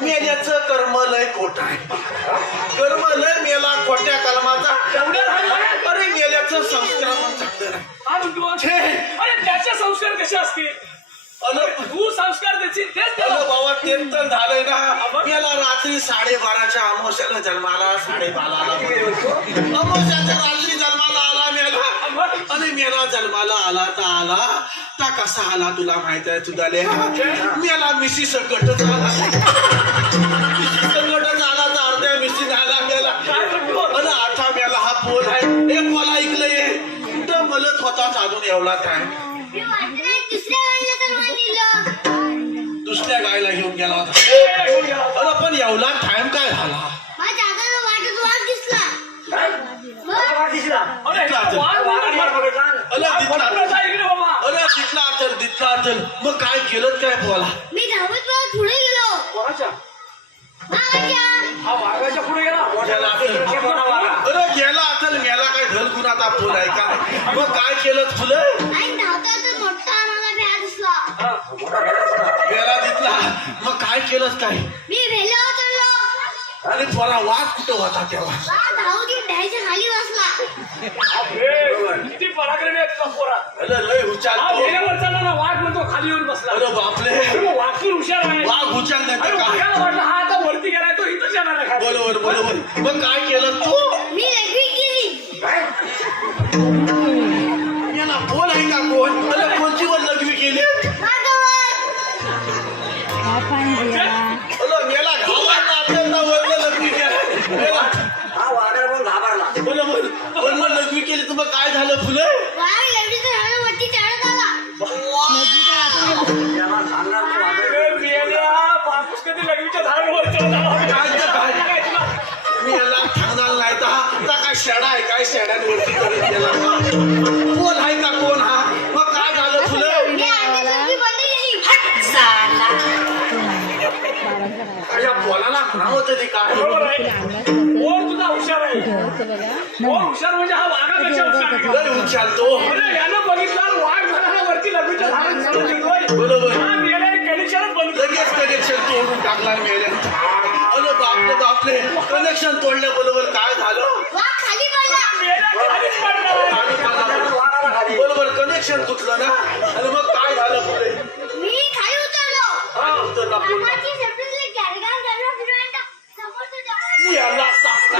मेल्याचं कर्म लय खोट आहे, कर्म लय मेला खोट्या कर्माचा. एवढं राहिलं? अरे मेल्याचं संस्कार पण चांगलं नाही. हा म्हणतो. छे. अरे त्याचे संस्कार कसे असतील? अरे तू संस्कार देशील तेच त्याला. अरे बाबा तेच तर झालंय ना. मेला रात्री 12:30च्या अमावस्याला जन्माला, 12:30ला अमावस्याच्या रात्री जन्माला आला मेला. आणि मेला जन्माला आला तर आला ता कसा आला तुला माहित आहे तुझ्याले? मेला मिशी सकटच आला, सकटच आला तर अर्ध्या मिशी आला मेला. आणि आठा मेला हा पोल आहे. एक मला ऐकलंय कुठं मलत होता चालून एवढा काय दुसऱ्या गायला घेऊन गेला होता. अरे पण एवढा टाइम काय झाला? अरे वाद बघितला. अरे तिथला अचल मग काय केलं काय बोला? मी धावत पळत पुढे गेलो. कोणाच्या? मामाच्या. हा वाघाच्या पुढे गेला. अरे गेला अचल मेला काय ढल गुणाचा फुल आहे का? मग काय केलं फुलं? आणि धावता तर मोठा आम्हाला भ्या दिसला. गेला तिथला मग काय केलं काय? मी भेला उतरलो. आणि थोडा वाघ कुठं होता तेव्हा? धाव देऊन ढ्याच्या खाली बसला. किती पराक्रमी आहे तुझा पोरा. अरे लय हा हुशार. वेगावर चालला वाघ म्हणतो खाली येऊन बसला. अरे बापले, अरे वाघून हुशार आहे. वाघ हुशार नाही अरे तर काय? वाघाला वाटलं हा आता वरती गेलाय तो इथंच येणार आहे खाली. बरोबर. मग काय केलं तू? मी लगवी केली. याला कोण आहे का कोण? अरे कोणची वर लघवी केली? भागवत. अरे मेला घाबरला आपल्याला वरनं लघवी केली. मेला वरनं लघवी केली तर मग काय झालं फुलं? वाघ लगवीचं झाड वरती चढत आला. अरे मेल्या, बापूस कधी लग्नीच्या झाडावर चढत आला होता. काय ते काय? काय तुला? मी याला सांगणार नाही तर हा काय शेडा आहे काय शेड्यांवरती करत गेला. कोण आहे का कोण हा? मग काय झालं फुलं? मी आधी कुस्ती बंद केली. हट साला. अशा बोलाला नाव होतं ते काय? बरोबर आहे. कोण तुझा हुशार आहे? कोण हुशार म्हणजे हा वाघापेक्षा हुशार आहे. लय हुशार तो. अरे यानं बघितलं वाघ म्हणाला वरती लग्नीच्या झाडात चढून येतोय. बरोबर. हा मेल्याने कनेक्शनच बंद केलं. लगेच कनेक्शन तोडून टाकला मेल्या. अरे बापले कनेक्शन तोडल्याबरोबर काय झालं? वाघ खाली पडला. मेल्या खालीच पडला. बरोबर कनेक्शन तुटलं ना. आणि मग काय झालं पुढे? मी खाली उतरलो. हा, उतरला पुन्हा. मामाची सेपरेटली गॅरगान गॅरगान फिरवायला समोरचं झाड. मी याला सांगतो.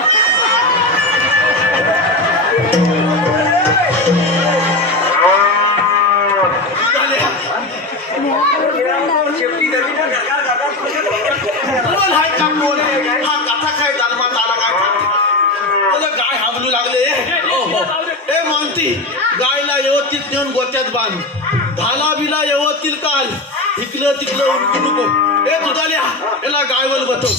कोण आहे का कोण आहे? हा कथा काय जन्मात आला काय सांगते? गाय हांबलू लागले. ए मानती गायला व्यवस्थित नेऊन गोत्यात बांध. धाला बिला व्यवस्थित काल. इकलं तिकलं उलटू नको. ए तुझाल्या याला गायवर बसव.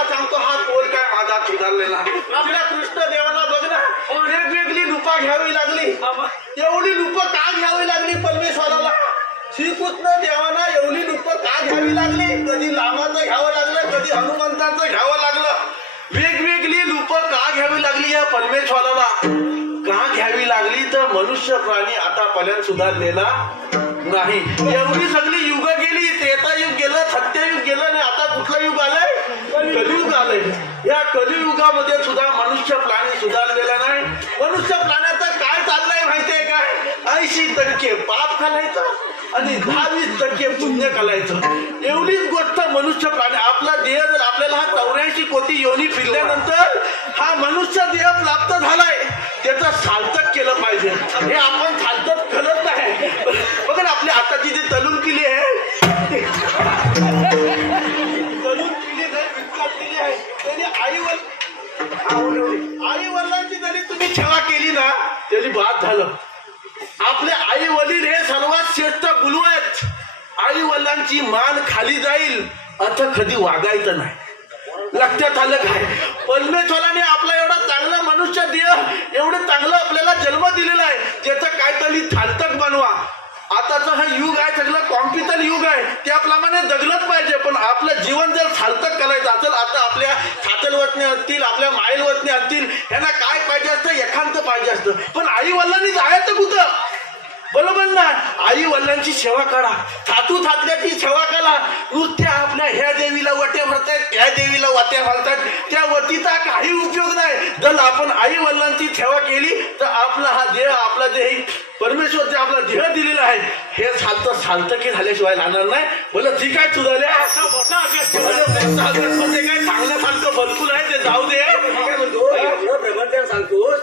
तुला सांगतो हा तोल काय माझा सुधारलेला. आपल्या कृष्ण देवाला बघ ना, वेगवेगळी रूपा घ्यावी लागली. एवढी रूप का घ्यावी लागली परमेश्वराला? श्रीकृष्ण देवाला एवढी रूप का घ्यावी लागली? कधी रामाचं घ्यावं लागलं, कधी हनुमंताचं घ्यावं लागलं. वेगवेगळी रूप का घ्यावी लागली या परमेश्वराला? का घ्यावी लागली? तर मनुष्य प्राणी आतापर्यंत सुधारलेला नाही. एवढी सगळी युग गेली, त्रेतायुग गेलं, सत्ययुग गेलं, आणि आता कुठलं युग आलंय? कलियुग आलंय. या कलियुगामध्ये सुद्धा मनुष्य प्राणी सुधारलेला नाही. मनुष्य प्राण्याचं काय चाललंय माहितीये काय? 80% पाप घालायचं आणि 20% पुण्य घालायचं. एवढीच गोष्ट मनुष्य प्राणी. आपला देह जर आपल्याला हा 84 कोटी योनी फिरल्यानंतर हा मनुष्य देह प्राप्त झालाय, त्याचं सार्थक केलं पाहिजे. हे आपण सार्थक करत नाही. बघा ना, आपल्या हाताची जी तलून केली आहे, तलून केली नाही, विकत केली आहे, त्यांनी आई वडिलांची जरी तुम्ही सेवा केली ना, तरी बाद झालं. आपले आई वडील हे सर्वात श्रेष्ठ गुरु आहेत. आई वडिलांची मान खाली जाईल असं कधी वागायचं नाही. लक्षात आलं काय? परमेश्वराने आपला एवढा चांगला मनुष्य देह, एवढं चांगलं आपल्याला जन्म दिलेला आहे, त्याचं काहीतरी सार्थक बनवा. आताचं हा युग आहे सगळं कॉम्प्युटर युग आहे, त्याप्रमाणे जगलंच पाहिजे. पण आपलं जीवन जर सार्थक करायचं असेल, आता आपल्या सासरवतने असतील, आपल्या मायलवतने असतील, यांना काय पाहिजे असतं? एकांत पाहिजे असतं. पण आई वडिलांनी जायचं कुठं? बरोबर ना? आई वडिलांची सेवा करा, सासू सासऱ्याची सेवा करा. नुसत्या आपल्या ह्या देवीला वट्या भरतायत, त्या देवीला वाट्या भरतायत, त्या वतीचा काही उपयोग नाही. जर आपण आई वडिलांची सेवा केली तर आपला हा देह, आपला जे परमेश्वर जे आपला देह दिलेला आहे, हे सार्थकी झाल्याशिवाय राहणार नाही. बोला ठीक आहे, सुधारल्या म्हणजे काय सांगण्यासारखं भरपूर आहे, ते जाऊ दे. प्रबंधन सांगतोस,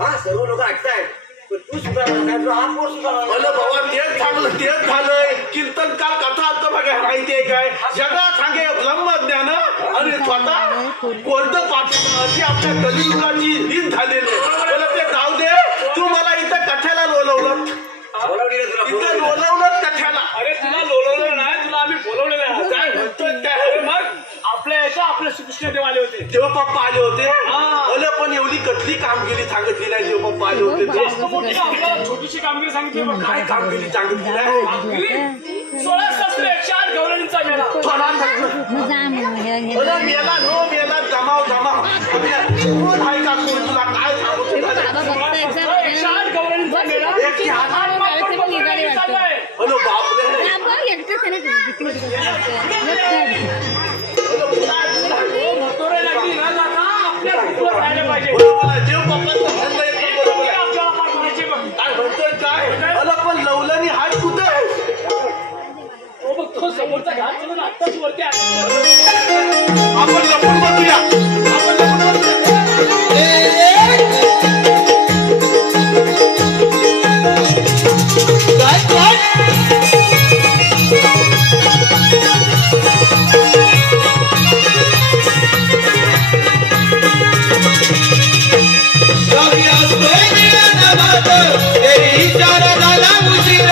हा सर्व लोक ऐकतायत, पण तू सुधारला, हा पोट सुधारला. बोला बाबा, तेच चांगलं, तेच झालंय. कीर्तन काल कथा आलतं बघा, माहितीये काय? जगात सांगे ब्रह्मज्ञान आणि स्वतः कोणतं पाठवलं, अशी आपल्या कलियुगाची रीत झालेली आहे. बोला ते जाऊ दे. तू मला इथं कथ्याला लोलवलं, इथं लोलवलं कथ्याला. अरे तुला लोलवलं नाही, तुला आम्ही बोलवलेलं आहे. काय म्हणतोय काय? मग आपल्या याच्या आपले श्रीकृष्ण देव आले होते. देवबाप्पा आले होते. बोले पण एवढी कसली कामगिरी सांगितली नाही. देवबाप्पा आले होते, जास्त मोठी ना, आपल्याला छोटीशी कामगिरी सांगितली. बघ काय कामगिरी सांगितली नाही? कामगिरी 16 शस्त्र 108 गवळणींचा मेळा. बोला मेला नो मेला, जमाव जमाव. कोण आहे का कोण? तुला काय सांगू? 108 गवळणींचा मेळा. 108 चाललाय. बोलो बापरे. मोटोरे लागली न जाता आपल्या घरात राहायला पाहिजे. देवबाप्पाचं म्हणणं एकदम बरोबर आहे. आपल्याला पार पडायची बघ. काय म्हणतोय काय? अला पण लवलानी हात कुठे आहे? तो बघ, तो समोरचा घाट सोडून आत्ताच वरती आला. आपण लपून बघूया, आपण लपून बघूया. उशीर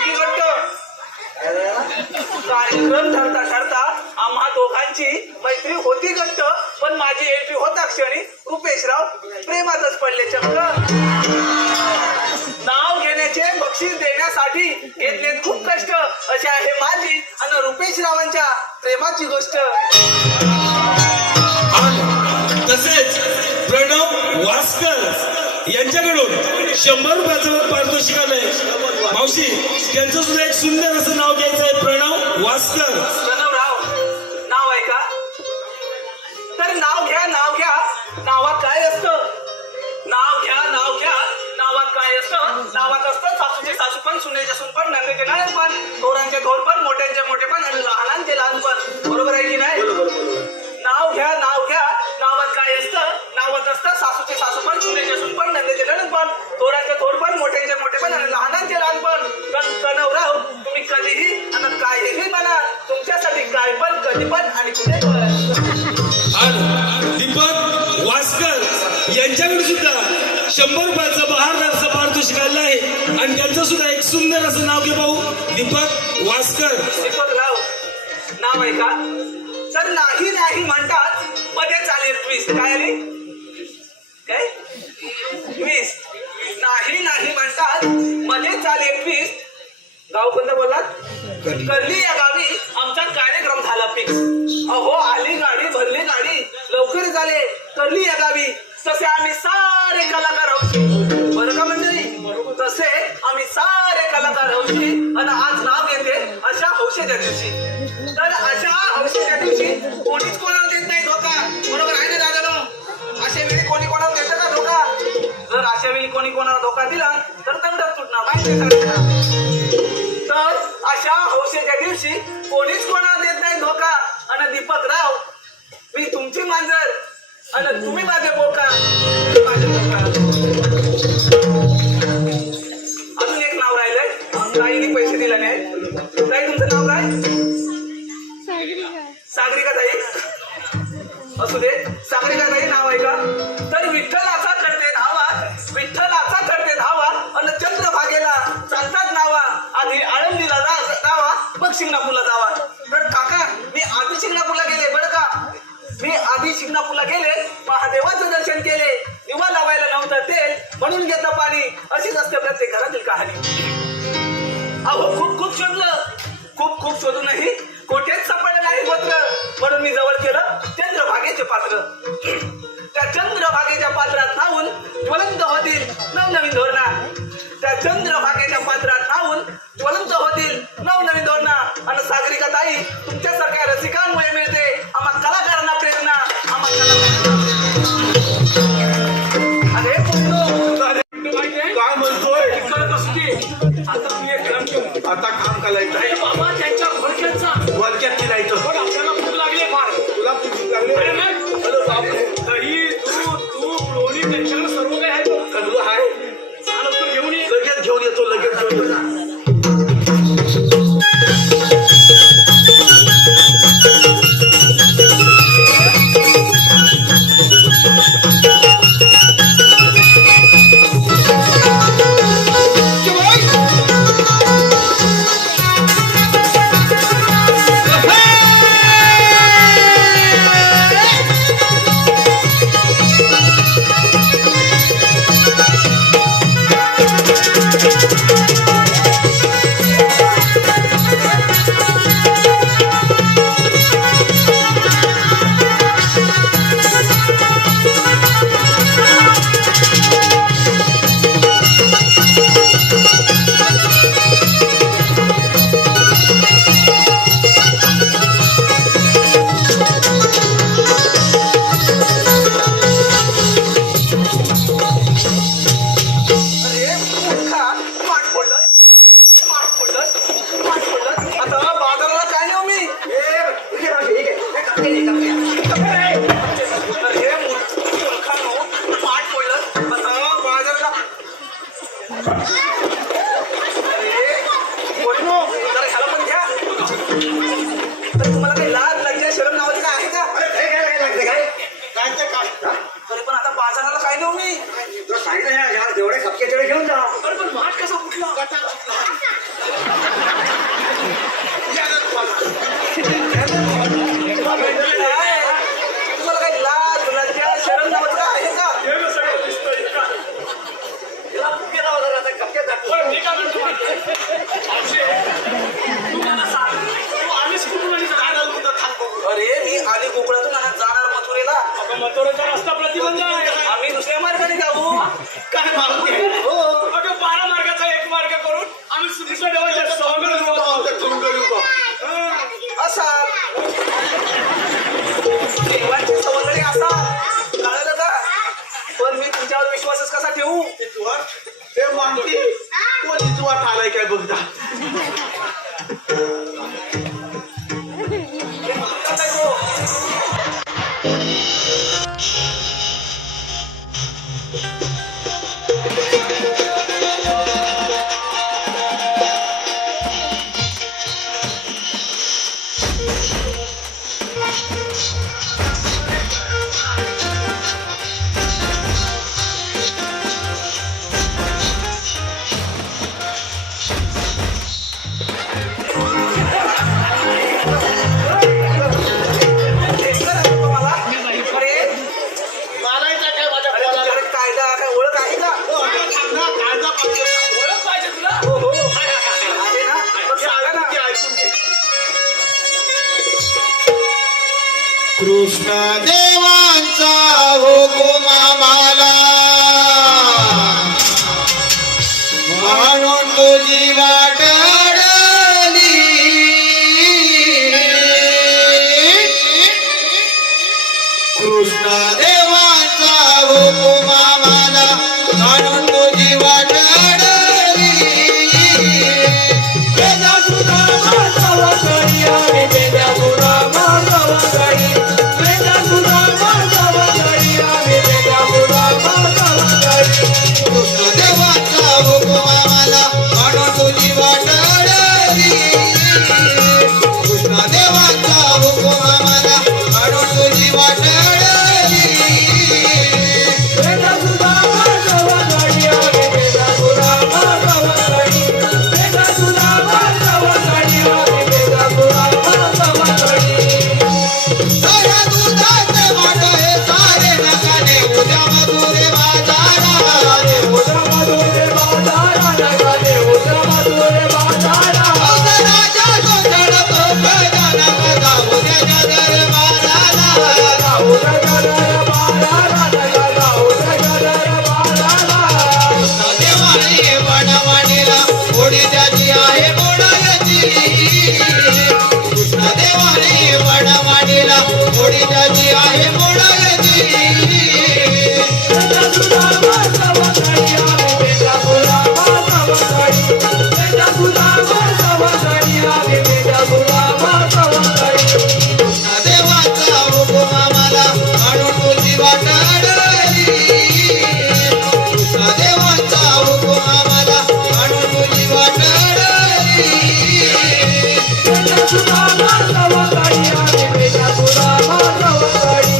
होती घट्ट. कार्यक्रम ठरता ठरता आम्हा दोघांची मैत्री होती घट्ट. पण माझी एंट्री होता क्षणी रुपेशराव प्रेमातच पडले चक्क. नाव घेण्याचे बक्षीस देण्यासाठी घेतलेत खूप कष्ट. अशी आहे माझी आणि रुपेशरावांच्या प्रेमाची गोष्ट. आणि तसेच प्रणव वास्कर यांच्याकडून 100 रुपयाचं पारितोषिक आलंय. मावशी, त्यांचं सुद्धा एक सुंदर असं नाव घ्यायचं आहे, प्रणव वास्कर. प्रणवराव नाव आहे का? तर नाव घ्या नाव घ्या, नावात काय असतं? नाव घ्या नाव घ्या, नावात काय असतं? नावात असतं सासूचे सासूपण, सुनेचे सुनपण, नंदेचे नणंदपण, थोरांचे थोरपण, मोठ्यांचे मोठेपण आणि लहानांचे लहानपण. बरोबर आहे की नाही? नाव घ्या नाव घ्या, नावात काय असतं? नावात असतं सासूचे सासूपण, सुनेचे सुनपण, नंदेचे नणंदपण, थोरांचे थोरपण, मोठ्यांचे मोठेपण आणि लहानांचे लहानपण. पण प्रणवराव, तुम्ही कधीही आणि काहीही म्हणा, तुमच्यासाठी काय पण, कधी पण आणि कुठे पण. आणि दीपक वास्कर यांच्याकडे सुद्धा 100 रुपयाचं बहारदारचं पारितोषिक आलं आहे. आणि त्यांचं सुद्धा एक सुंदर असं नाव घे भाऊ, दीपक वास्कर. दीपकराव नाव आहे का? तर नाही नाही म्हणतात मध्ये चालेल ट्विस्ट. काय आली? काय ट्विस्ट? नाही नाही म्हणतात मध्ये चालेल ट्विस्ट. गाव कोणतं बोललात? कर्ली या गावी आमचा कार्यक्रम झाला फिक्स. अहो आली गाडी, भरली गाडी, लवकर झाले कर्ली या गावी. तसे आम्ही सारे कलाकार हौशी. बरं का मंडळी? तसे आम्ही सारे कलाकार हौशी. आणि आज नाव घेते अशा हौशेच्या दिवशी. तर अशा हौशेच्या दिवशी कोणीच कोणाला देत नाही धोका. बरोबर आहे ना दादानो? अशा वेळी कोणी कोणाला देतं का धोका? जर अशा वेळी कोणी कोणाला धोका दिला तर दंडच तुटणार, माहिती तर अशा हौशेच्या दिवशी कोणीच कोणाला देत नाही धोका. आणि दीपकराव, मी तुमची मांजर आणि तुम्ही माझे बोका. माझे बोका. अजून एक नाव राहिलंय, ताईने पैसे दिले नाही. ताई तुमचं नाव काय? सागरिका ताई. असू दे, सागरिका ताई नाव आहे का? तर विठ्ठलाचा करते धावा, विठ्ठलाचा करते धावा आणि चंद्रभागेला चालतात नावा. आधी आळंदीला जावा, मग शिंगणापूरला जावा. तर काका, मी आधी शिंगणापूरला गेले बरं का. मी आधी शिंगणापूरला गेले, महादेवाचं दर्शन केले. दिवा लावायला नव्हतं तेल, म्हणून घेतं पाणी. अशीच असते प्रत्येक घरातील कहाणी. अहो खूप खूप शोधलं, खूप खूप शोधूनही कोठेच सापडलं नाही गोत्र. म्हणून मी जवळ केलं चंद्रभागेचे पात्र. त्या चंद्रभागेच्या पात्रात न्हावून ज्वलंत होतील नवनवीन धोरणा. त्या चंद्रभागेच्या पात्रात न्हावून ज्वलंत होतील नवनवीन धोरणा. आणि सागरिका ताई, तुमच्यासारख्या रसिकांमुळे मिळते आम्हा कलाकारांना प्रेरणा. आम्हा कलाकारांना अरे काय म्हणतोय? आता मी एक क्रम घेऊन आता काम करायचं बाबा त्यांच्या भडक्याचा वरक्यात राहायचं. पण आपल्याला भूक लागली फार. तुला पूर्ण लागले अरे मग हॅलो बापरे, दही दूध तूप लोणी त्यांच्याकडे सर्व काही आहे बघ. कळलं आहे. चालत तर घेऊन ये. लगेच घेऊन येतो, लगेच घेऊन येतो. जेवढे खपके तेवढे घेऊन जा. पण माठ कसा फुटला? तुम्हाला काही लाज लज्जा शरम नावाचं काय आहे का? हे ना सगळं दिसतंय का? याला फुगे लावा जरा, आता कपक्यात टाकतो. पण मी काय म्हणतो मावशे, तू मला सांग, तू आलीस कुठून आणि जाणार कुठं थांब बघू. अरे मी आली कोकणातून आणि जाणार मथुरेला. अगं मथुरेचा रस्ता प्रतिबंध आहे. आम्ही दुसऱ्या मार्गाने जाऊ. काय मागते हो. अगं 12 मार्गाचा एक मार्ग करून आम्ही सुधीच्या देवाच्या स्वामीला जाऊ. असा देवाची सवंगडी असा कळलं का? पण मी तुमच्यावर विश्वासच कसा ठेवू? ते मागते कोणीच वाट आलाय काय बघता. आता हो. कृष्ण देवांचा हुकुम आम्हाला म्हणून तुझी वाट अडली. कृष्ण देवांचा हुकुम आम्हाला म्हणून तुझी वाट अडली. वेदा सुधा माधव करी आम्ही वेदा सुधा माधव करी. वेदा सुधा माधव करी आम्ही वेदा सुधा माधव करी. कृष्ण देवाचा हुकुम आम्हाला म्हणून तुझी वाट अडली. कृष्ण देवाचा हुकुम आम्हाला म्हणून तुझी वाट अडली. वेदा सुधा माधव करी आम्ही वेदा सुधा माधव करी. वेदा सुधा माधव करी आम्ही वेदा सुधा माधव करी. साऱ्या दुधाचे वाट हे सारे नकाने उद्या मधुरे बाजारा. उद्या मधुरे बाजारा नकाने उद्या मधुरे बाजारा. राजा गोंधळ तो गजानन कथा उद्याच्या दरबाराला. उद्याच्या दरबाराला नका उद्याच्या दरबाराला. देवाने वनवाणीला होडी त्याची आहे बोडायची. कृष्ण देवाने वनवाणीला होडी त्याची आहे बोडायची. वेदा सुधा माधव करी आम्ही वेदा सुधा माधव करी. वेदा सुधा माधव करी आम्ही वेदा सुधा माधव करी. कृष्ण देवाचा हुकुम आम्हाला म्हणून तुझी वाट अडली. कृष्ण देवाचा हुकुम आम्हाला म्हणून तुझी वाट अडली. वेदा सुधा माधव करी आम्ही वेदा सुधा माधव करी.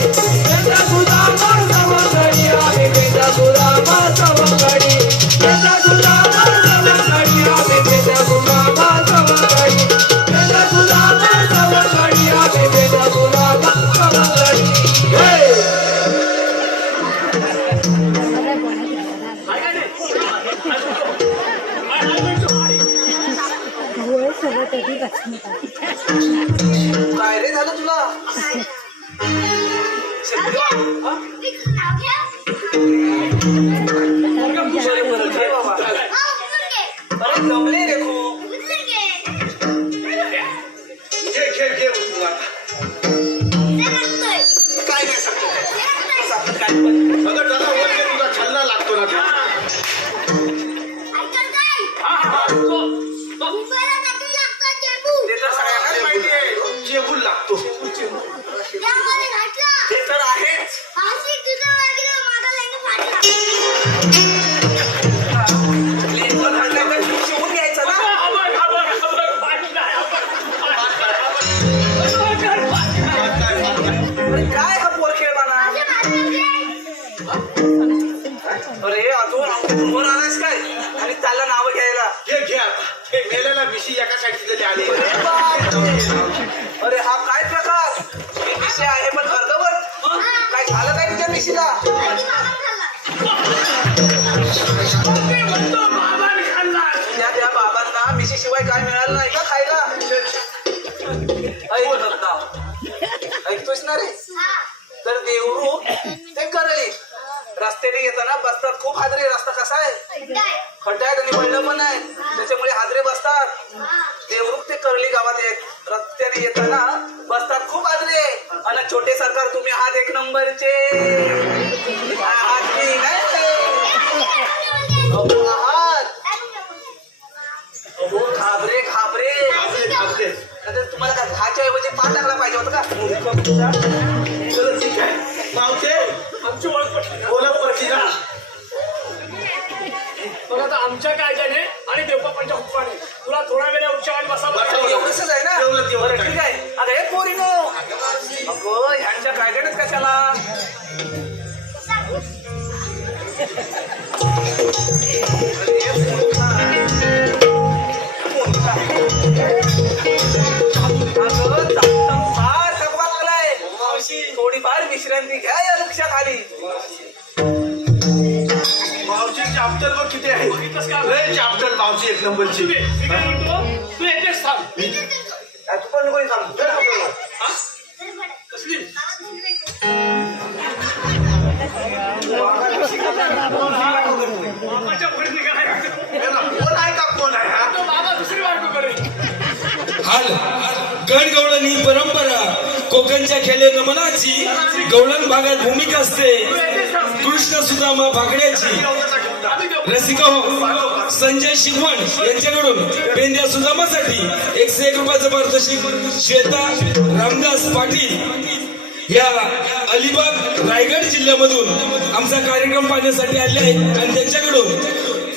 वेदा सुधा माधव करी आम्ही वेदा सुधा माधव करी. वेदा सुधा माधव करी आम्ही वेदा सुधा माधव करी. वेदा सुधा माधव करी आम्ही वेदा सुधा माधव करी. काय रे झालं तुला? अरे बरं, घे बाबा. अरे जमले रे खूप. घे उचलू आता. काय नाही सांगतो काय पण. अगं त्याला वर घे, तुला छल्ला लागतो ना ते. ते तर सगळ्यांनाच माहिती आहे. चेबूल लागतो. ते तर आहेच. लेकरं म्हटलं तर शिवून घ्यायचं ना. अरे काय हा पोर खेळताना? अरे अजून आमच्या वर आलायस काय आणि त्याला नावं घ्यायला? घे आता. हे मेलेला कशाची तरी आली अरे हा काय प्रकार विषय आहे पण अर्धवट काय झालं काय तुझ्या मिशीला त्या बाबांना मिशी शिवाय काय मिळालं नाही का खायला ऐकतोस ना रे तर देवरू ते करली रस्त्याने येताना बसतात खूप हादरे रस्ता कसा आहे खड्ड्यात आणि पडलं पण आहे त्याच्यामुळे हादरे बसतात देवरूप ते करली गावात येत रस्त्याने येताना बसतात खूप हादरे आणि छोटे सरकार तुम्ही आहात एक नंबरचे आहात की नाही? आहात घाबरे घाबरे आता तुम्हाला काय दहाच्या ऐवजी 5 टाकला पाहिजे होतं का चला ठीक आहे मावशे आमची ओळख पटली ओळख पटली ना पण आता आमच्या कायद्याने आणि देवबापांच्या हुकमाने तुला थोडा वेळ उच्चावाने बसावं एवढंच आहे ना बरं ठीक आहे अगं हे पोरीनो अगं ह्यांच्या कायद्यानेच कशाला थोडीफार विश्रांती घ्या या वृक्षाखाली मावशी चॅप्टर बघ किती आहे लय चॅप्टर मावशी एक नंबरची तू येतेस थांब तू पण कोणी सांगतो कसली बाबाच्या पुढे निघाला कोण आहे का कोण आहे हा तो बाबा दुसरी बायको करेल हाल गणगवळणी परंपरा कोकणच्या खेळे नमनाची गवळण भागात भूमिका असते कृष्ण सुदामा भागड्याची रसिका हो संजय शिगवण यांच्याकडून पेंद्या सुदामासाठी 101 रुपयाचं पारितोषिक श्वेता रामदास पाटील या अलिबाग रायगड जिल्ह्यामधून आमचा कार्यक्रम पाहण्यासाठी आले आहेत आणि त्यांच्याकडून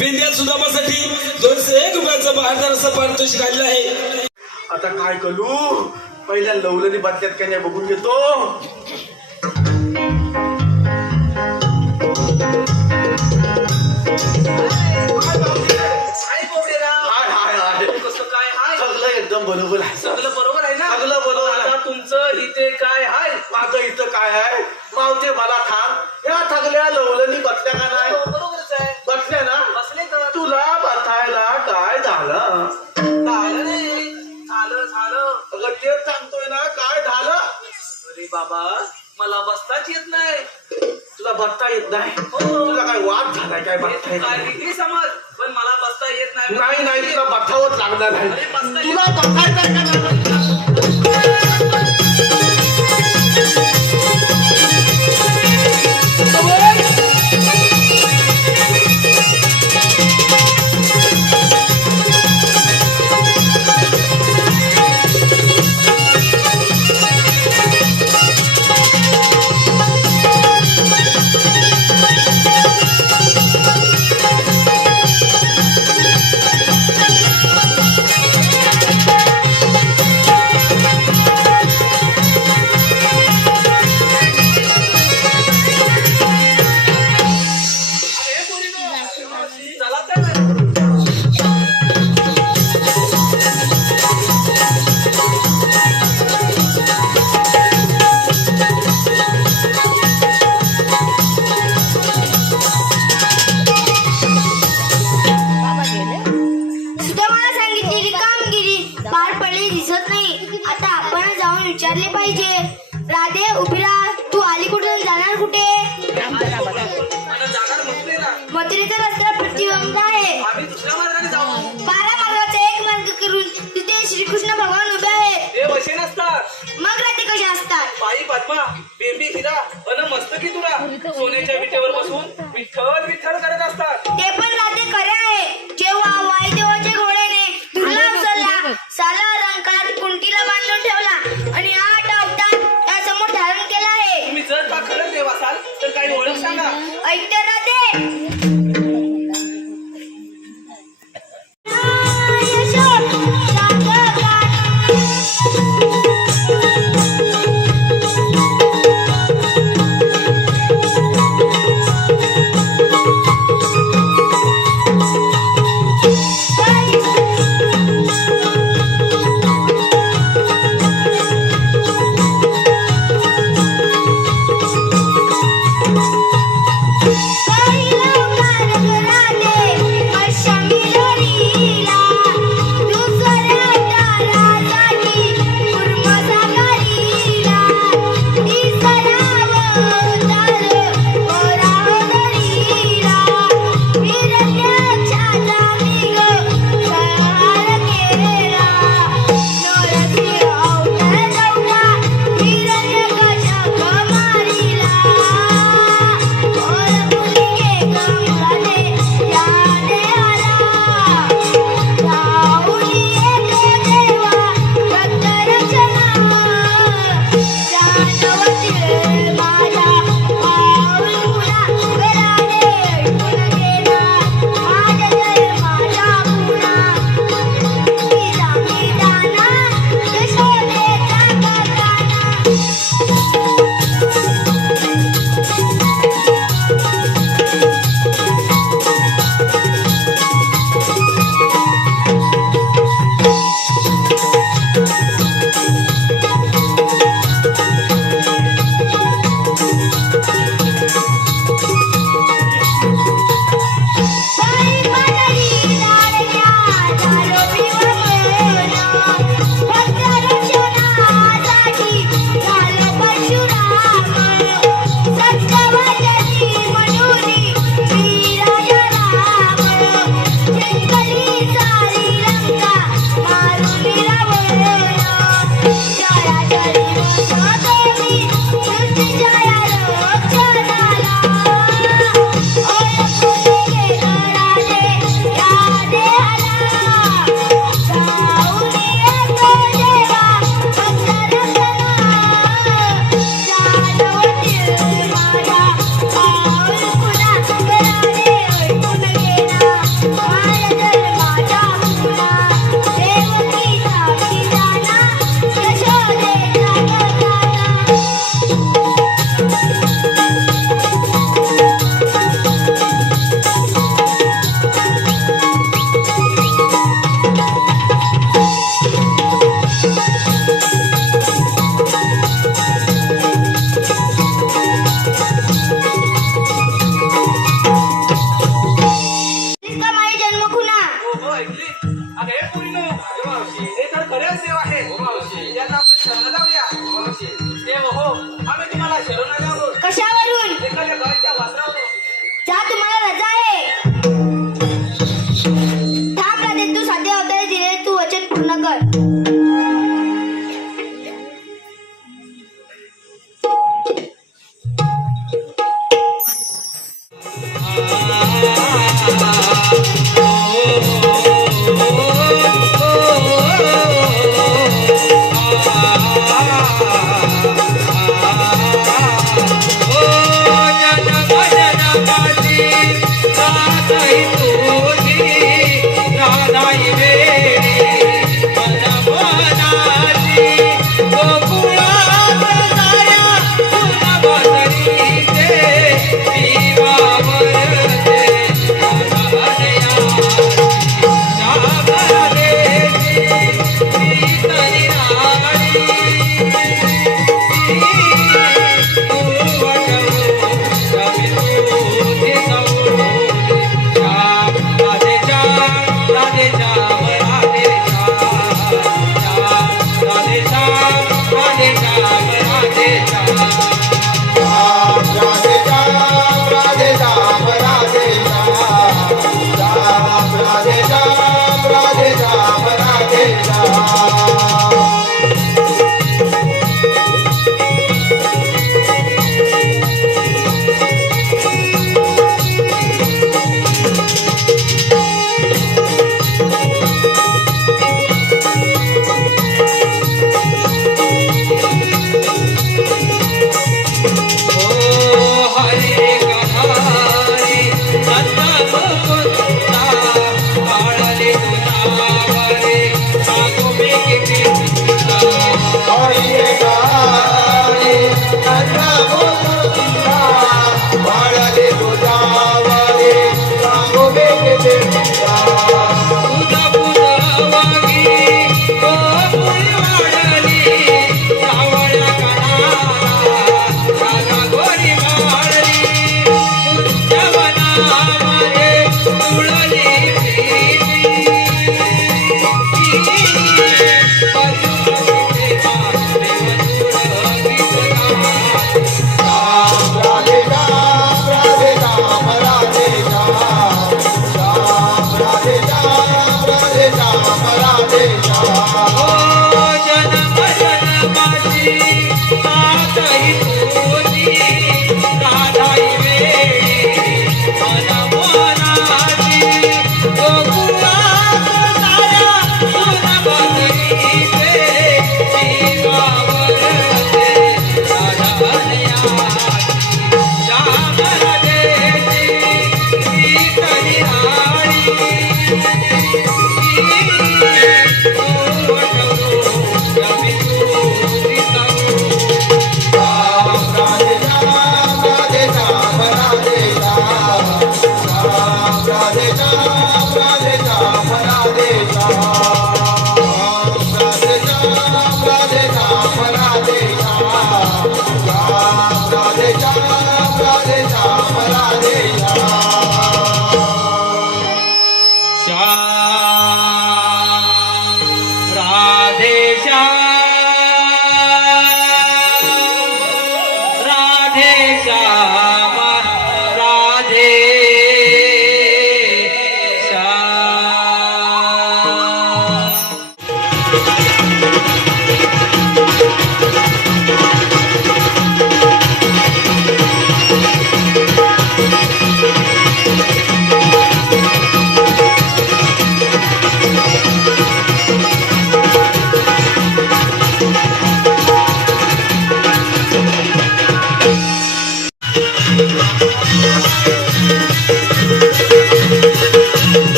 पेंद्या सुदामासाठी 201 रुपयाचं बहादर असं पारितोषिक आलेलं आहे. आता काय करू पहिल्या लवलनी बातल्यात काय नाही बघून घेतो हाय बोबडेराव हाय हाय हाय कसं काय हाय सगळं एकदम बरोबर आहे सगळं बरोबर आहे ना सगळं बरोबर आहे. आता तुमचं इथे काय हाय माझं इथं काय आहे मावते मला थांब या थकल्या लवलनी बसल्या का नाही बरोबरच आहे बसल्या ना बसले तर तुला बसायला काय झालं झालं नाही झालं अगं तेच सांगतोय ना काय झालं अरे बाबा मला बसताच येत नाही तुला बसता येत नाही तुला काय वाद झालाय काय बसता येत काय नाही हे समज पण मला बसता येत नाही नाही नाही तुला बसावंच लागणार अरे नाही बसता येत तुला बसायचं का नाही चला तर सुदामाला सांगितलेली कामगिरी पार पडली दिसत नाही आता आपण जाऊन विचारले पाहिजे राधे उभी राहा तू आली कुठून जाणार कुठे मला जाणार म्हटले ना मथुरेचा रस्ता प्रतिबंध आहे आम्ही दुसऱ्या मार्गाने जाऊ 12 मार्गाचा एक मार्ग करून तिथे श्रीकृष्ण भगवान उभे आहेत ते वशे नसतात मग राधे कशा असतात बाई पद्मा बेबी हिरा अन मस्तकी तुरा सोन्याच्या विटेवर बसून विठ्ठल विठ्ठल करत असतात ते पण राधे खरे आहे जेव्हा वायुदेवाच्या घोड्याने धुरला उचलला साला अलंकार कुंटीला बांधून ठेवला आणि 8 अवतार त्यासमोर धारण केला आहे तुम्ही जर का खरंच देव असाल तर काही ओळख सांगा ऐकते राधे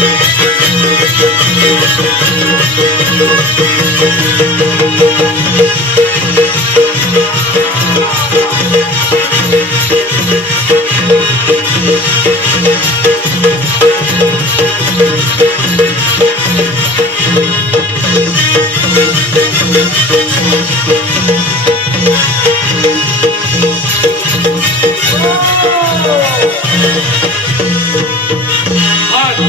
रे